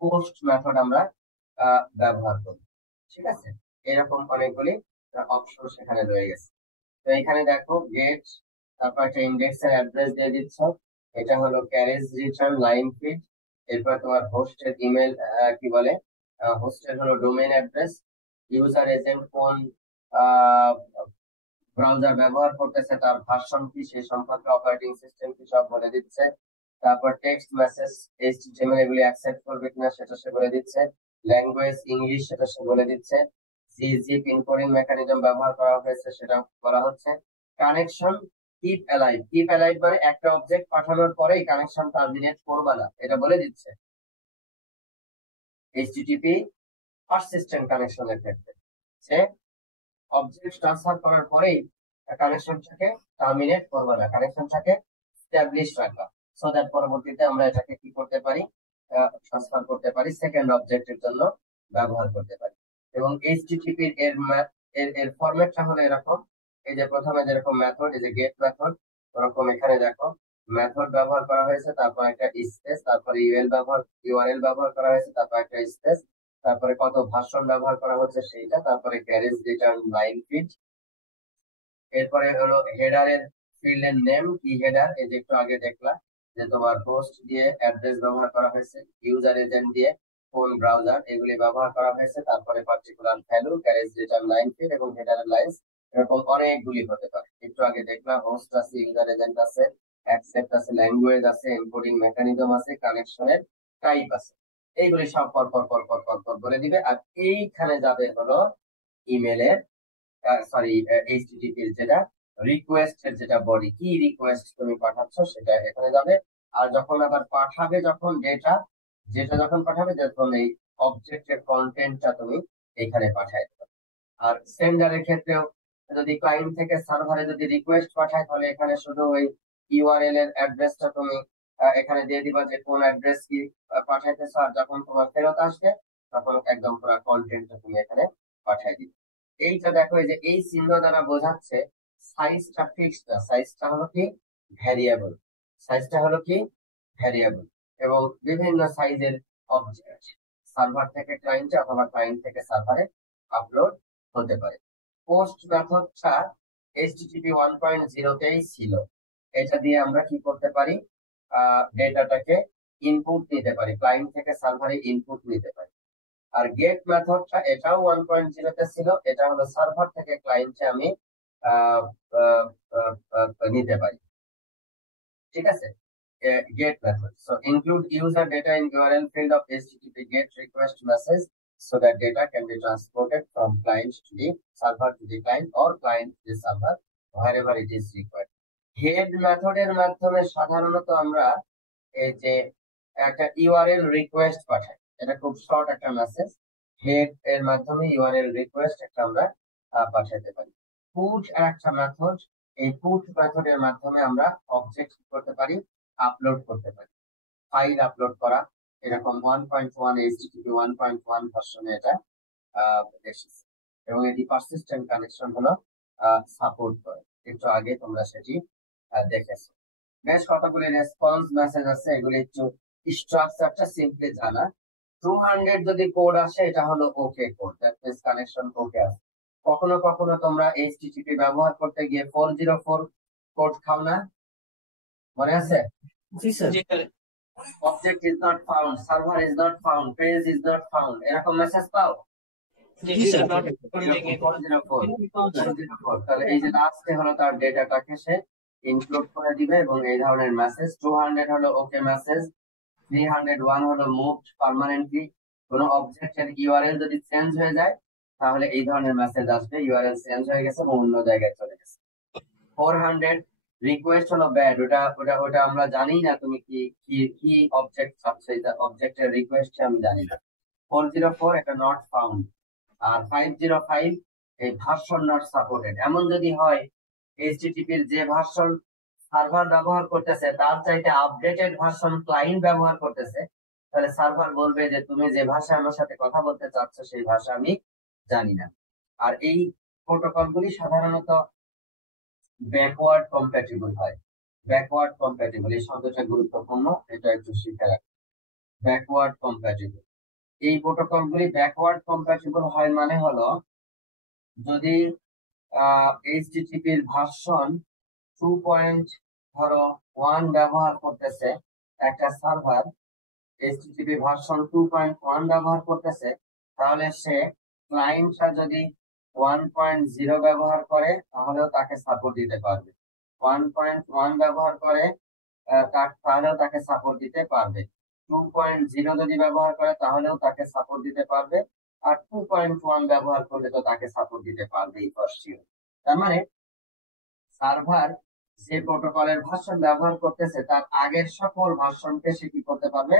পোস্ট মেথড আমরা ব্যবহার করি। ঠিক আছে, এরকম অনেকগুলি অপশন সেখানে রয়ে গেছে। তো এখানে দেখো গেট, তারপর একটা ইন্ডেক্স এর অ্যাড্রেস দিয়ে দিচ্ছ, এটা হলো ক্যারেজ রিটার্ন লাইন ফিড। এরপর তোমার হোস্টের ইমেল কি বলে, হোস্টের হলো ডোমেইন অ্যাড্রেস, ইউজার এজেন্ট কোন ব্রাউজার ব্যবহার করতেছে, তার ভার্সন কি, সেই সম্পর্কে অপারেটিং সিস্টেম কি সব বলে দিচ্ছে। তারপর টেক্সট মেসেজ এইচটিএমএল এগুলি অ্যাকসেপ্ট করবে কিনা সেটা সে বলে দিচ্ছে। ল্যাঙ্গুয়েজ ইংলিশ সেটা সে বলে দিচ্ছে। জিপ ইনকোডিং মেকানিজম ব্যবহার করা হয়েছে সেটা বলা হচ্ছে। Connection keep alive, keep alive মানে একটা অবজেক্ট পাঠানোর পরেই কানেকশন টার্মিনেট করবে না, এটা বলে দিচ্ছে এইচটিটিপি পারসিস্টেন্ট কানেকশনের ক্ষেত্রে। সে অবজেক্ট ট্রান্সফার করার পরেই কানেকশনটাকে টার্মিনেট করবে না, কানেকশনটাকে স্ট্যাবলিশ রাখবা, সো দ্যাট পরবর্তীতে আমরা এটাকে কি করতে পারি, ট্রান্সফার করতে পারি, সেকেন্ড অবজেক্টের জন্য ব্যবহার করতে পারি। এবং এইচটিটিপি এর ফরম্যাটটা হলো এরকম, এই যে প্রথমে যেরকম মেথড, এই যে গেট মেথড, ওরকম এখানে দেখো মেথড ব্যবহার করা হয়েছে, তারপর একটা স্পেস, তারপরে ইউআরএল ব্যবহার করা হয়েছে, তারপর একটা স্পেস, তারপরে কত ভাষণ ব্যবহার করা হচ্ছে সেইটা, তারপরে ক্যারেজ রিটার্ন লাইন ফিড। এরপরে হলো হেডারের ফিল্ডের নেম কি হেডার, এই যে একটু আগে দেখলাম যে তোমার হোস্ট দিয়ে অ্যাড্রেস ব্যবহার করা হয়েছে, ইউজার এজেন্ট দিয়ে কোন ব্রাউজার, এগুলি ব্যবহার করা হয়েছে। তারপরে particular value, carriage return line feed এবং হেডারের লাইন্স, এরকম অনেকগুলি হতে পারে। একটু আগে দেখলাম হোস্ট আছে, ইউজার এজেন্ট আছে, অ্যাকসেপ্ট আছে, ল্যাঙ্গুয়েজ আছে, এনকোডিং মেকানিজম আছে, কানেকশনের টাইপ আছে। এইগুলি সব পর পর পর পর পর পর বলে দিবে। আর এইখানে যাবে হলো ইমেলের সরি এইচটিটিপির যেটা রিকোয়েস্টের যেটা বডি, কি রিকোয়েস্ট তুমি পাঠাচ্ছ সেটা এখানে যাবে। আর যখন আবার পাঠাবে, যখন ডেটা যেটা যখন পাঠাবে, যখন এই অবজেক্টের কন্টেন্টটা তুমি এখানে পাঠাই দেবে। আর সেন্ডারের ক্ষেত্রেও যদি ক্লায়েন্ট থেকে সার্ভারে যদি রিকোয়েস্ট পাঠায়, তাহলে এখানে শুধু ওই ইউআরএল এর অ্যাড্রেসটা তুমি এখানে দিয়ে দিবা যে কোন অ্যাড্রেস কি পাঠাইতেছো, আর যখন তোমার ফেরত আসবে তখন একদম পুরো কন্টেন্টটা তুমি এখানে পাঠাই দিবে। এইটা দেখো, এই যে এই চিহ্ন দ্বারা বোঝাচ্ছে সাইজটা ফিক্সড না, সাইজটা হলো কি ভ্যারিয়েবল, সাইজটা হলো কি ভ্যারিয়েবল। এবং বিভিন্ন সাইজের অবজেক্ট সার্ভার থেকে ক্লায়েন্টে অথবা ক্লায়েন্ট থেকে সার্ভারে আপলোড হতে পারে। পোস্ট মেথডটা এইচটিটিপি 1.0 তেই ছিল, এটা দিয়ে আমরা কি করতে পারি, ডেটাটাকে ইনপুট নিতে পারি, ক্লায়েন্ট থেকে সার্ভারে ইনপুট নিতে পারি। আর গেট মেথডটা এটাও 1.0 তে ছিল, এটা হলো সার্ভার থেকে ক্লায়েন্টে আমি আহ, আহ, নিতে পারি। ঠিক আছে, get method. So include user data in URL field of HTTP GET request message so that data can be transported from client to the server to the client or client to the server wherever it is required. Head method এর মাধ্যমে সাধারণত আমরা এই যে একটা ইউআরএল রিকোয়েস্ট পাঠাই, এটা খুব শর্ট একটা মেসেজ, হেড এর মাধ্যমে ইউআরএল রিকোয়েস্ট একটা আমরা পাঠাতে পারি। পুট একটা মেথড, এই পুট মেথডের মাধ্যমে আমরা অবজেক্ট করতে পারি, আপলোড করতে পারি, ফাইল আপলোড করা, এরকম 1.1 এইচটিটিপি 1.1 ভার্সনে এটা এসেছে। এবং এটি পারসিস্টেন্ট কানেকশন হলো সাপোর্ট করে, একটু আগে তোমরা সেটি দেখেছো। বেশ কতগুলি রেসপন্স মেসেজ আছে, এগুলি একটু স্ট্রাকচারটা সিম্পলি জানা। 200 যদি কোড আসে এটা হলো ওকে code, that means connection okay আছে। কখনো কখনো তোমরা এইচটিটিপি ব্যবহার করতে গিয়ে 404 কোড খাও না, মনে আছে? জি sir. Object is not found, server is not found, page is not found, এরকম মেসেজ পাও? জি স্যার। 404, তাহলে এই যে লাস্টে হলো তার ডেটাটাকে সে ইনক্লুড করে দিবে এবং এই ধরনের মেসেজ। 200 হলো ওকে মেসেজ, 301 হলো মুভড পার্মানেন্টলি, কোন অবজেক্টের ইউআরএল যদি চেঞ্জ হয়ে যায় তাহলে এই ধরনের মেসেজ আসবে, ইউআরএল চেঞ্জ হয়ে গেছে এবং অন্য জায়গায় চলে গেছে। 400 রিকোয়েস্ট হলো ব্যাড, ওটা ওটা ওটা আমরা জানি না তুমি কি কি কি অবজেক্ট চাচ্ছ, এটা অবজেক্টের রিকোয়েস্ট আমি জানি না। 404 এটা নট ফাউন্ড, আর 505 এই ভার্সন নট সাপোর্টেড। এমন যদি হয় এইচটিটিপির যে ভার্সন সার্ভার ব্যবহার করতেছে তার চাইতে আপডেটেড ভার্সন ক্লায়েন্ট ব্যবহার করতেছে, তাহলে সার্ভার বলবে যে তুমি যে ভাষা আমার সাথে কথা বলতে চাচ্ছ সেই ভাষা আমি জানি না। আর এই প্রোটোকল গুলি সাধারণত ব্যাকওয়ার্ড কম্প্যাটিবল হয়। ব্যাকওয়ার্ড কম্প্যাটিবল এই শব্দটা গুরুত্বপূর্ণ, এটা একটু শিখে রাখো। ব্যাকওয়ার্ড কম্প্যাটিবল, এই প্রোটোকল গুলি ব্যাকওয়ার্ড কম্প্যাটিবল হয় মানে হলো যদি এইচটিটিপির ভার্সন 2.1 ব্যবহার করতেছে একটা সার্ভার, এইচটিটিপি ভার্সন 2.1 ব্যবহার করতেছে, তাহলে সে ক্লায়েন্টটা যদি 1.0 ব্যবহার করে তাহলেও তাকে সাপোর্ট দিতে পারবে। 1.1 ব্যবহার করে তাহলেও তাকে সাপোর্ট দিতে পারবে। 2.0 যদি ব্যবহার করে তাহলেও তাকে সাপোর্ট দিতে পারবে। আর 2.1 ব্যবহার করলে তো তাকে সাপোর্ট দিতে পারবেই ফর শিওর। তার মানে সার্ভার যে প্রোটোকলের ভার্সন ব্যবহার করতেছে তার আগের সকল ভার্সনকে সে কি করতে পারবে,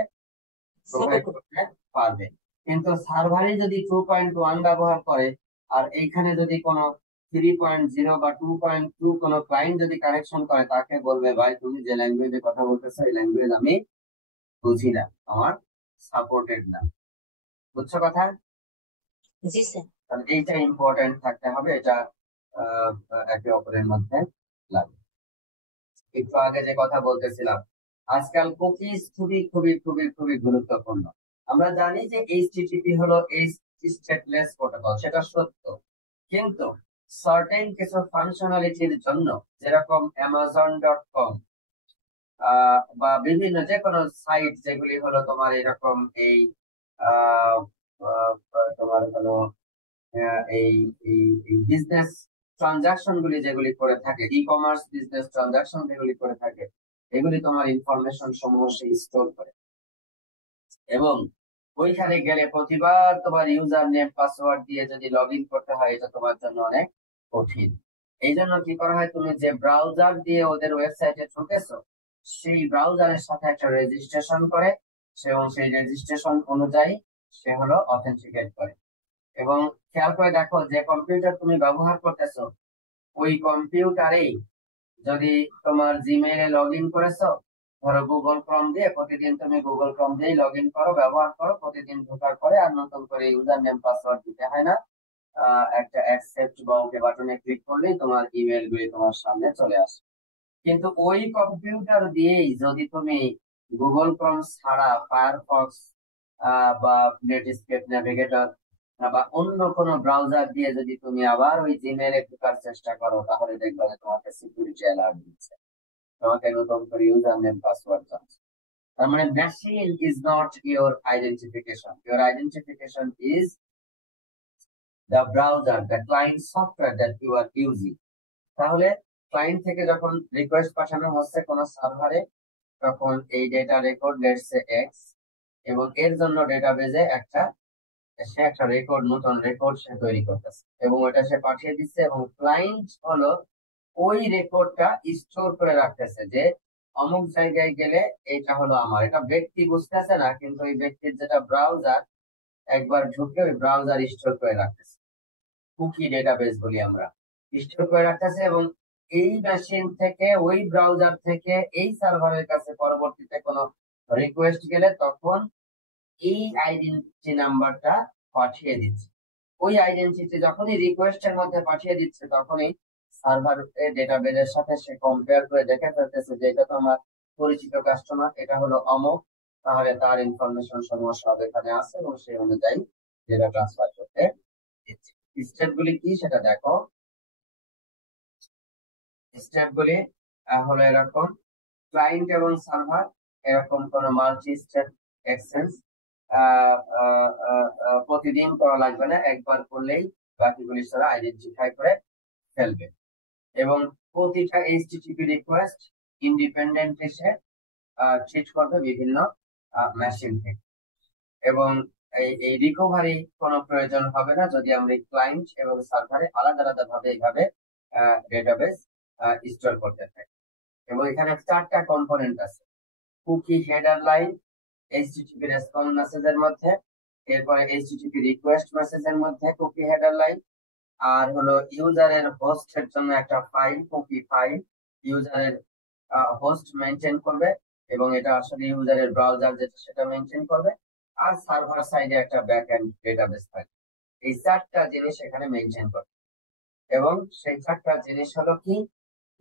প্রোভাইড করতে পারবে। কিন্তু সার্ভারই যদি 2.1 ব্যবহার করে আর এইখানে যদি কোনো 3.0 বা 2.2 কোনো ক্লায়েন্ট যদি কানেকশন করে, তাকে বলবে ভাই তুমি যে ল্যাঙ্গুয়েজে কথা বলতেছো এই ল্যাঙ্গুয়েজ আমি বুঝি না, আমার সাপোর্টেড না। বুঝছো কথা? জি স্যার। তাহলে এইটা ইম্পর্টেন্ট থাকতে হবে, এটা একে অপরের মধ্যে লাগে। একটু আগে যে কথা বলতেছিলাম, আজকাল কুকিজ খুবই খুবই খুবই খুবই গুরুত্বপূর্ণ। আমরা জানি যে এইচটিটিপি হলো স্টেটলেস প্রোটোকল, সেটা সত্য, কিন্তু সার্টেন কিছু ফাংশনালিটির জন্য যেরকম amazon.com বা বিভিন্ন যে কোনো সাইট যেগুলি হলো তোমার এরকম এই আহ, আহ, তোমার হলো এই বিজনেস ট্রানজাকশন গুলি যেগুলি করে থাকে, ই কমার্স বিজনেস ট্রানজাকশন যেগুলি করে থাকে, এগুলি তোমার ইনফরমেশন সমূহ সে স্টোর করে, এবং ওইখানে গেলে প্রতিবার তোমার ইউজার নেম পাসওয়ার্ড দিয়ে যদি লগ ইন করতে হয় এটা তোমার জন্য অনেক কঠিন। এই জন্য কি করা হয়, তুমি যে ব্রাউজার দিয়ে ওদের ওয়েবসাইটে ঢুকেছো সেই ব্রাউজারের সাথে একটা রেজিস্ট্রেশন করে, এবং সেই রেজিস্ট্রেশন অনুযায়ী সে হলো অথেন্টিকেট করে। এবং খেয়াল করে দেখো যে কম্পিউটার তুমি ব্যবহার করতেছো ওই কম্পিউটারেই যদি তোমার জিমেইলে লগ ইন করেছো, ধরো গুগল ক্রোম দিয়ে, প্রতিদিন তুমি গুগল ক্রোম দিয়ে লগ ইন করো, ব্যবহার করো, প্রতিদিন ঢোকার পরে আর নতুন করে ইউজার নেম পাসওয়ার্ড দিতে হয় না, একটা অ্যাকসেপ্ট বা ওকে বাটনে ক্লিক করলেই তোমার ইমেল গুলি তোমার সামনে চলে আসে। কিন্তু ওই কম্পিউটার দিয়েই যদি তুমি গুগল ক্রোম ছাড়া ফায়ারফক্স বা নেটস্কেপ নেভিগেটর বা অন্য কোনো ব্রাউজার দিয়ে যদি তুমি আবার ওই জিমেইলে ঢোকার চেষ্টা করো, তাহলে দেখবে যে তোমাকে সিকিউরিটি অ্যালার্ট দিচ্ছে, তোমাকে নতুন করে ইউজার নেম পাসওয়ার্ড চাচ্ছে। তার মানে machine is not your identification, your identification is the browser, the client software that you are using. তাহলে ক্লায়েন্ট থেকে যখন রিকোয়েস্ট পাঠানো হচ্ছে কোন সার্ভারে, তখন এই data record let's say X, এবং এর জন্য ডেটাবেজে সে একটা রেকর্ড, নতুন রেকর্ড সে তৈরি করতেছে এবং ওটা সে পাঠিয়ে দিচ্ছে, এবং ক্লায়েন্ট হলো ওই রেকর্ডটা স্টোর করে রাখতেছে যে অমুক জায়গায় গেলে এটা হলো আমার। এটা ব্যক্তি বুঝতেছে না, কিন্তু ওই ব্যক্তির যেটা ব্রাউজার, একবার ঢুকে ওই ব্রাউজার স্টোর করে রাখতেছে, কুকি ডেটাবেস বলি আমরা, স্টোর করে রাখতেছে। এবং এই মেশিন থেকে ওই ব্রাউজার থেকে এই সার্ভারের কাছে পরবর্তীতে কোনো রিকোয়েস্ট গেলে তখন এই আইডেন্টিটি নাম্বারটা পাঠিয়ে দিচ্ছে। ওই আইডেন্টিটি যখনই রিকোয়েস্টের মধ্যে পাঠিয়ে দিচ্ছে তখনই সার্ভার ডেটাবেজের সাথে সে কম্পেয়ার করে দেখে ফেলতেছে যে এটা তো আমার পরিচিত কাস্টমার, এটা হলো অমুক, তাহলে তার ইনফরমেশন সমূহ সব এখানে আছে এবং সেই অনুযায়ী ডেটা ট্রান্সফার করতে দিচ্ছে। স্টেপ গুলি কি সেটা দেখো। স্টেপ গুলি হলো এরকম, ক্লায়েন্ট এবং সার্ভার এরকম কোন মাল্টি স্টেপ এক্সচেঞ্জ প্রতিদিন করা লাগবে না, একবার করলেই বাকিগুলি সারা আইডেন্টিফাই করে ফেলবে। এবং প্রতিটা এইচটিটিপি রিকোয়েস্ট ইন্ডিপেন্ডেন্ট এসে ট্রিট করবে বিভিন্ন মেশিন থেকে, এবং এই রিকভারি কোনো প্রয়োজন হবে না যদি আমরা ক্লায়েন্ট এবং সার্ভারে আলাদা আলাদা ভাবে এইভাবে ডেটাবেস স্টোর করতে থাকি। এবং এখানে 4টা কম্পোনেন্ট আছে। Cookie header line, HTTP response মেসেজের মধ্যে, এরপরে এইচটিটিপি রিকোয়েস্ট মেসেজের মধ্যে কুকি হেডার লাইন, আর হলো ইউজারের হোস্টের জন্য একটা ফাইল, কুকি ফাইল ইউজারের হোস্ট মেনটেন করবে এবং এটা আসলে ইউজারের ব্রাউজার যেটা সেটা মেনটেন করবে, আর সার্ভার সাইডে একটা ব্যাকএন্ড ডেটাবেস থাকবে। এই 4টা জিনিস এখানে মেনটেন করবে। এবং সেই 4টা জিনিস হলো কি,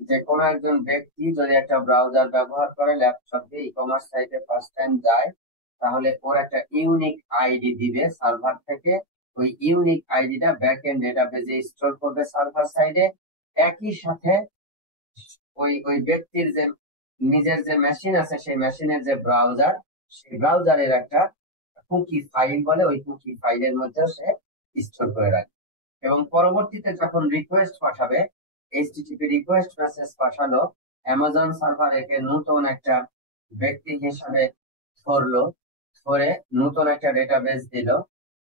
যে কোনো একজন ব্যক্তি যদি একটা ব্রাউজার ব্যবহার করে ল্যাপটপ দিয়ে ই কমার্স সাইটে ফার্স্ট টাইম যায়, তাহলে ওর একটা ইউনিক আইডি দিবে সার্ভার থেকে। ওই ইউনিক আইডিটা ব্যাক এন্ড ডেটাবেজে স্টোর করবে সার্ভার সাইডে। একই সাথে ওই ওই ব্যক্তির যে নিজের যে মেশিন আছে সেই মেশিনের যে ব্রাউজার, সেই ব্রাউজারের একটা কুকি ফাইল বলে, ওই কুকি ফাইলের মধ্যে সে স্টোর করে রাখবে। এবং পরবর্তীতে যখন রিকোয়েস্ট পাঠাবে, এইচটিটিপি রিকোয়েস্ট মেসেজ পাঠালো, অ্যামাজন সার্ভার একে নতুন একটা ব্যক্তি হিসাবে ধরলো, ধরে নতুন একটা ডেটাবেস দিল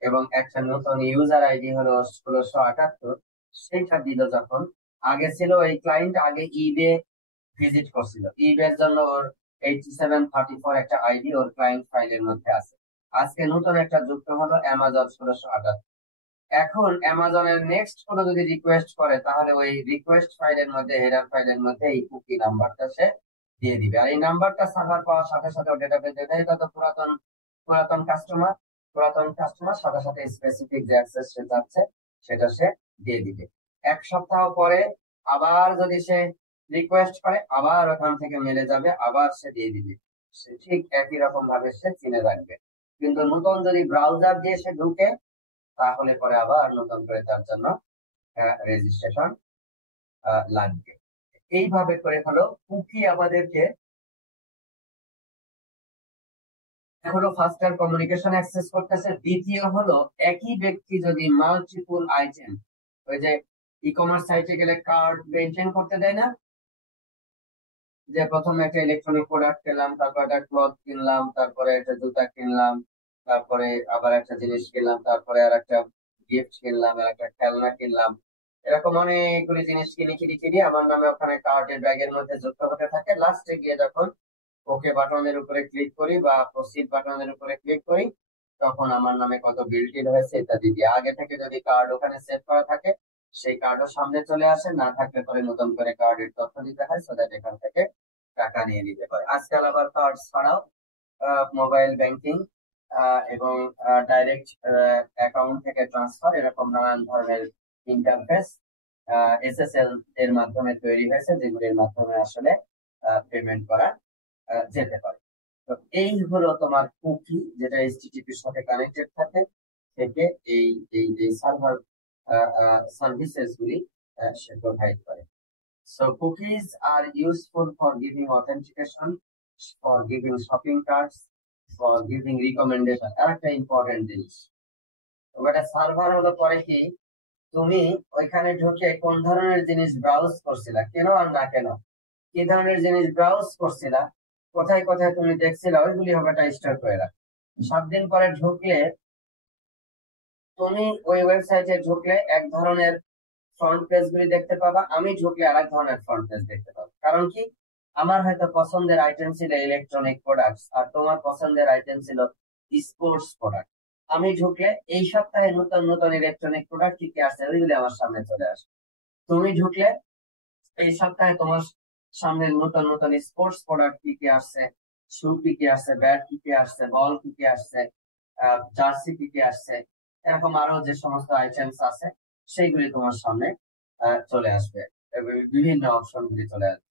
এবং একটা নতুন ইউজার আইডি হলো 1678, সেইটা দিল। যখন আগে ছিল এই ক্লায়েন্ট আগে ইবে ভিজিট করছিল, ইবের জন্য ওর 8734 একটা আইডি ওর ক্লায়েন্ট ফাইলের মধ্যে আছে। আজকে নতুন একটা যুক্ত হলো অ্যামাজন 1678। এখন অ্যামাজনের নেক্সট কোনো যদি রিকোয়েস্ট করে, তাহলে ওই রিকোয়েস্ট ফাইলের মধ্যে হেডার ফাইলের মধ্যে এই কুকি নাম্বারটা সে দিয়ে দিবে। আর এই নাম্বারটা সার্ভার পাওয়ার সাথে সাথে ডেটাবেস দেবে, এটা তো পুরাতন পুরাতন কাস্টমার, সাথে সাথে স্পেসিফিক যে অ্যাক্সেস সে যাচ্ছে সেটা সে দিয়ে দিবে। 1 সপ্তাহ পরে আবার যদি সে রিকোয়েস্ট করে, আবার ওখান থেকে মেলে যাবে, আবার সে দিয়ে দিবে। সে ঠিক একই রকম ভাবে সে চিনে রাখবে। কিন্তু নতুন যদি ব্রাউজার দিয়ে সে ঢুকে, তাহলে পরে আবার নতুন করে তার জন্য রেজিস্ট্রেশন লাগবে। এইভাবে করে হলো কুকি আমাদেরকে হলো ফাস্টার কমিউনিকেশন অ্যাক্সেস করতেছে। দ্বিতীয় হলো একই ব্যক্তি যদি মাল্টিপল আইটেম, ওই যে ই কমার্স সাইটে গেলে কার্ড মেনটেন করতে দেয় না, যে প্রথমে একটা ইলেকট্রনিক প্রোডাক্ট কিনলাম, তারপর একটা ক্লথ কিনলাম, তারপরে একটা জুতা কিনলাম, তারপরে আবার একটা জিনিস কিনলাম, তারপরে আর একটা গিফট কিনলাম, আর একটা খেলনা কিনলাম, এরকম অনেকগুলি জিনিস কিনে কিনে কিনে আমার নামে ওখানে কার্ডের ব্যাগের মধ্যে যুক্ত হতে থাকে। লাস্টে গিয়ে যখন ওকে বাটনের উপরে ক্লিক করি বা প্রসিড বাটনের উপরে ক্লিক করি, তখন আমার নামে কত বিল টিল হয়েছে ইত্যাদি দিয়ে, আগে থেকে যদি কার্ড ওখানে সেভ করা থাকে সেই কার্ডও সামনে চলে আসে, না থাকলে পরে নতুন করে কার্ডের তথ্য দিতে হয়, সো দ্যাট এখান থেকে টাকা নিয়ে নিতে পারে। আজকাল আবার কার্ড ছাড়াও মোবাইল ব্যাংকিং এবং ডাইরেক্ট অ্যাকাউন্ট থেকে ট্রান্সফার, এরকম নানান ধরনের ইন্টারফেস এসএসএল এর মাধ্যমে তৈরি হয়েছে, যেগুলির মাধ্যমে আসলে পেমেন্ট করা যেতে পারে। তো এই হলো তোমার কুকি, যেটা এইচটিটিপির সাথে কানেক্টেড থাকে থেকে এই এই এই সার্ভার সার্ভিসেস গুলি সে প্রোভাইড করে। So cookies are useful for giving authentication, for giving shopping carts, for giving recommendation. একটা ইম্পর্টেন্ট জিনিস। একটা সার্ভার হলো পরে কি, তুমি ওইখানে ঢুকে কোন ধরনের জিনিস ব্রাউজ করছিলা, কেন আর না কেন, কি ধরনের জিনিস ব্রাউজ করছিলা, কোথায় কোথায় তুমি দেখছিলা, ওইগুলি হবে একটা স্টোর করে রাখ। 7 দিন পরে ঢুকলে তুমি ওই ওয়েবসাইটে ঢুকলে এক ধরনের ফ্রন্ট পেজ গুলি দেখতে পাবা, আমি ঢুকলে আরেক ধরনের ফ্রন্ট পেজ দেখতে পাবো। কারণ কি, আমার হয়তো পছন্দের আইটেম ছিল ইলেকট্রনিক প্রোডাক্টস, আর তোমার পছন্দের আইটেম ছিল স্পোর্টস প্রোডাক্ট। আমি ঢুকলে এই সপ্তাহে নতুন নতুন ইলেকট্রনিক প্রোডাক্ট কি কি আসছে ওইগুলি আমার সামনে চলে আসে। তুমি ঢুকলে এই সপ্তাহে তোমার সামনে নতুন নতুন স্পোর্টস প্রোডাক্ট কি কি আসছে, শু কি কি আসছে, ব্যাট কি কি আসছে, বল কি কি আসছে, জার্সি কি কি আসছে, এরকম আরো যে সমস্ত আইটেমস আছে সেইগুলি তোমার সামনে চলে আসবে, বিভিন্ন অপশন গুলি চলে আসবে।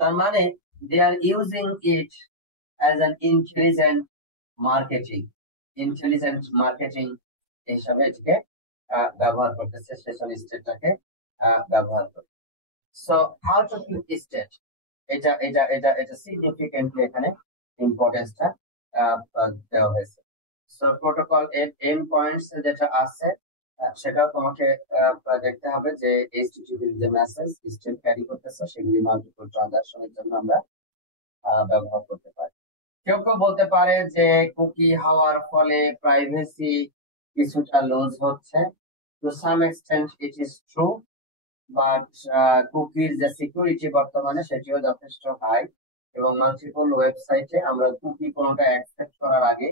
তার মানে they are using it as an intelligent marketing হিসাবে এটাকে ব্যবহার করতেছে, সেশন স্টেটটাকে ব্যবহার করে। So how to keep state, এটা এটা এটা এটা সিগনিফিকেন্টলি এখানে ইম্পর্টেন্সটা দেওয়া হয়েছে। সো প্রোটোকল এন্ড পয়েন্টস যেটা আছে সেটাও তোমাকে দেখতে হবে, যে এইচটিটিপি যে মেসেজ স্ট্রিম ক্যারি করতেছে সেগুলি মাল্টিপল ট্রানজাকশনের জন্য আমরা ব্যবহার করতে পারি। কেউ কেউ বলতে পারে যে কুকি হওয়ার ফলে প্রাইভেসি কিছুটা লুজ হচ্ছে। To some extent it is true, but কুকির যে সিকিউরিটি বর্তমানে সেটিও যথেষ্ট হাই, এবং মাল্টিপল ওয়েবসাইটে আমরা কুকি কোনোটা অ্যাকসেপ্ট করার আগে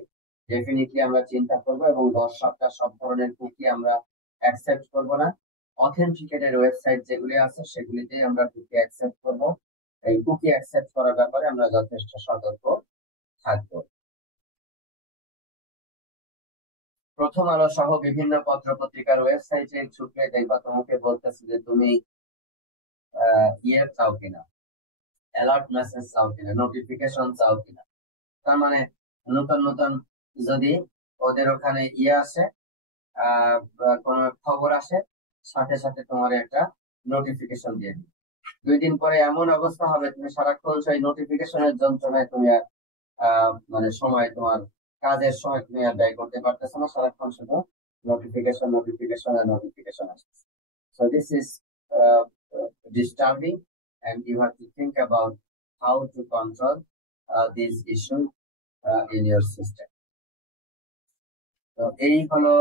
ডেফিনেটলি আমরা চিন্তা করব, এবং 10-7টা সব ধরনের কুকি আমরা অ্যাকসেপ্ট করব না। অথেন্টিকেটেড ওয়েবসাইট যেগুলি আছে সেগুলিতে আমরা কুকি অ্যাকসেপ্ট করব। এই কুকি অ্যাকসেপ্ট করার ব্যাপারে আমরা যথেষ্ট সতর্ক থাকবো। প্রথম আলো সহ বিভিন্ন পত্র পত্রিকার ওয়েবসাইটে ঢুকলে দেখবা তোমাকে বলতেছে যে তুমি ইয়ে চাও কিনা, অ্যালার্ট মেসেজ চাও কিনা, নোটিফিকেশন চাও কিনা। তার মানে নতুন নতুন যদি ওদের ওখানে ইয়ে আসে, কোন খবর আসে, সাথে সাথে তোমার একটা নোটিফিকেশন দিয়ে দিবে। 2 দিন পরে এমন অবস্থা হবে তুমি সারাক্ষণ সেই নোটিফিকেশনের যন্ত্রণায় তুমি আর মানে সময় তোমার কাজের সময় তুমি আর ব্যয় করতে পারতেছো না, সারাক্ষণ শুধু নোটিফিকেশন নোটিফিকেশন আর নোটিফিকেশন আসছে। So this is disturbing, and you have to think about how to control this issue in your system. তো এই হলো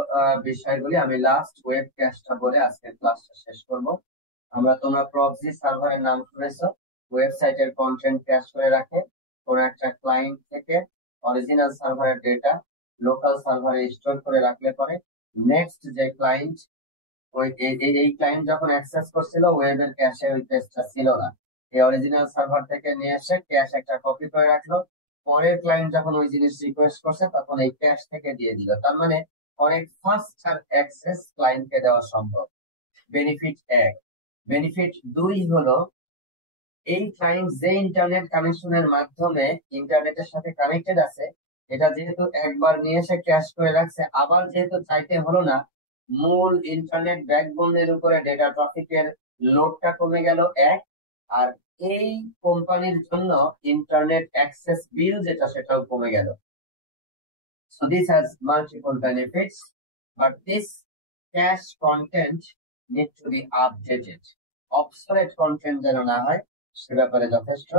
বিষয়গুলি। আমি লাস্ট ওয়েব ক্যাশটা বলে আজকের ক্লাসটা শেষ করব। তোমরা প্রক্সি সার্ভারের নাম শুনেছো, ওয়েবসাইটের কন্টেন্ট ক্যাশ করে রাখে কোন একটা ক্লায়েন্ট থেকে অরিজিনাল সার্ভারের ডেটা লোকাল সার্ভারে স্টোর করে রাখলে পরে নেক্সট যে ক্লায়েন্ট এই ক্লায়েন্ট যখন অ্যাক্সেস করছিল ওয়েবের ক্যাশে ওই পেজটা ছিল না, এই অরিজিনাল সার্ভার থেকে নিয়ে এসে ক্যাশ একটা কপি করে রাখলো, পরের ক্লায়েন্ট যখন ওই জিনিস রিকোয়েস্ট করছে তখন এই ক্যাশ থেকে দিয়ে দিল। তার মানে অনেক ফাস্টার অ্যাক্সেস ক্লায়েন্টকে দেওয়া সম্ভব। বেনিফিট 1। বেনিফিট 2 হলো এই ক্লায়েন্ট যে ইন্টারনেট কানেকশনের মাধ্যমে ইন্টারনেটের সাথে কানেক্টেড আছে, এটা যেহেতু একবার নিয়ে এসে ক্যাশ করে রাখছে, আবার যেহেতু চাইতে হলো না, মূল ইন্টারনেট ব্যাকবোনের উপরে ডেটা ট্রাফিকের লোডটা কমে গেল 1, আর এই কোম্পানির জন্য ইন্টারনেট অ্যাক্সেস বিল যেটা সেটাও কমে গেল। So this has multiple benefits, but this cache content need to be updated. Obsolete content যেন না হয় সে ব্যাপারে যথেষ্ট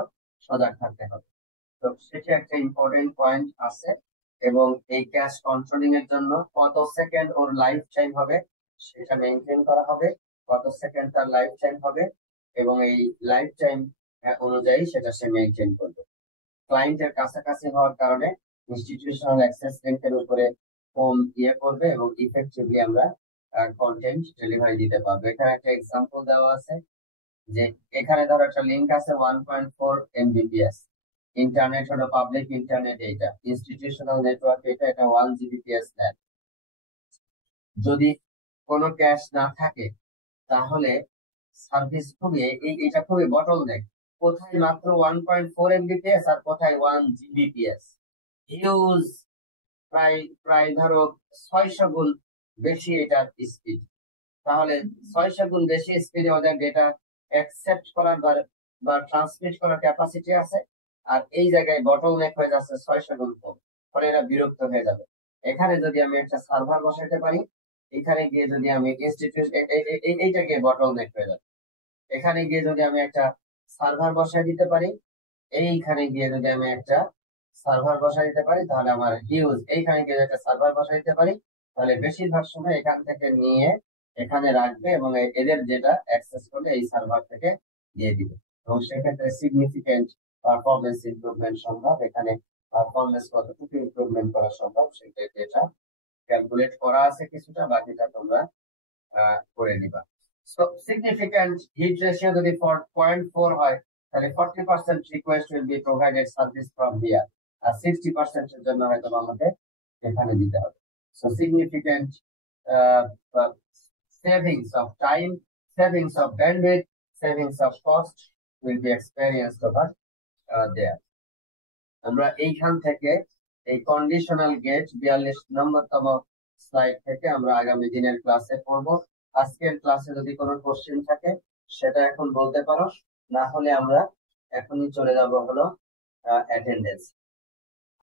সজাগ থাকতে হবে। তো সেটা একটা ইম্পর্টেন্ট পয়েন্ট আছে, এবং এই ক্যাশ কন্ট্রোলিং এর জন্য কত সেকেন্ড ওর লাইফ টাইম হবে সেটা মেনটেন করা হবে, কত সেকেন্ড তার লাইফ টাইম হবে, এবং এই লাইফ টাইম অনুযায়ী সেটা সে মেনটেন করবে। ক্লায়েন্টের কাছাকাছি হওয়ার কারণে ইনস্টিটিউশনাল অ্যাক্সেস লিঙ্কের উপরে কম ইয়ে করবে, এবং ইফেক্টিভলি আমরা কন্টেন্ট ডেলিভারি দিতে পারবো। এখানে একটা এক্সাম্পল দেওয়া আছে যে এখানে ধরো একটা লিঙ্ক আছে 1.4 Mbps, ইন্টারনেট হলো পাবলিক ইন্টারনেট, এইটা ইনস্টিটিউশনাল নেটওয়ার্ক, এটা 1 Gbps নেট। যদি কোনো ক্যাশ না থাকে তাহলে সার্ভিস এটা খুবই বটলনেক। কোথায় মাত্র 1.4 Mbps আর কোথায় 1 Gbps, হিউজ, প্রায় ধরো 600 গুণ বেশি এটার স্পিড। তাহলে 600 গুণ বেশি স্পিডে ওদের ডেটা অ্যাকসেপ্ট করার বা ট্রান্সমিট করার ক্যাপাসিটি আছে, আর এই জায়গায় বটলনেক হয়ে যাচ্ছে 600 গুণ কম, ফলে এরা বিরক্ত হয়ে যাবে। এখানে যদি আমি একটা সার্ভার বসাইতে পারি, এখানে গিয়ে যদি আমি এইটা গিয়ে বটলনেক হয়ে যাবে। এখানে গিয়ে যদি আমি একটা সার্ভার বসাই দিতে পারি, এইখানে গিয়ে যদি আমি একটা সার্ভার বসাই দিতে পারি, তাহলে আমার হিউজ, এইখানে গিয়ে একটা সার্ভার বসাই দিতে পারি, তাহলে বেশিরভাগ সময় এখান থেকে নিয়ে এখানে রাখবে, এবং এদের যেটা অ্যাক্সেস করলে এই সার্ভার থেকে দিয়ে দিবে, এবং সেক্ষেত্রে সিগনিফিকেন্ট পারফরমেন্স ইমপ্রুভমেন্ট সম্ভব। এখানে পারফরমেন্স কতটুকু ইমপ্রুভমেন্ট করা সম্ভব সেটা যেটা ক্যালকুলেট করা আছে কিছুটা, বাকিটা তোমরা করে নিবা। সো সিগনিফিকেন্ট হিট রেশিও যদি 0.4 হয় তাহলে 40% request will be provided service from here, আর 60% এর জন্য হয়তো আমাদের এখানে দিতে হবে। So significant savings of time, savings of bandwidth, savings of cost will be experienced over there. আমরা এইখান থেকে এই কন্ডিশনাল গেট 42 নম্বরতম স্লাইড থেকে আমরা আগামী দিনের ক্লাসে পড়ব। আজকের ক্লাসে যদি কোনো কোশ্চেন থাকে সেটা এখন বলতে পারো, না হলে আমরা এখনই চলে যাব হলো অ্যাটেন্ডেন্স।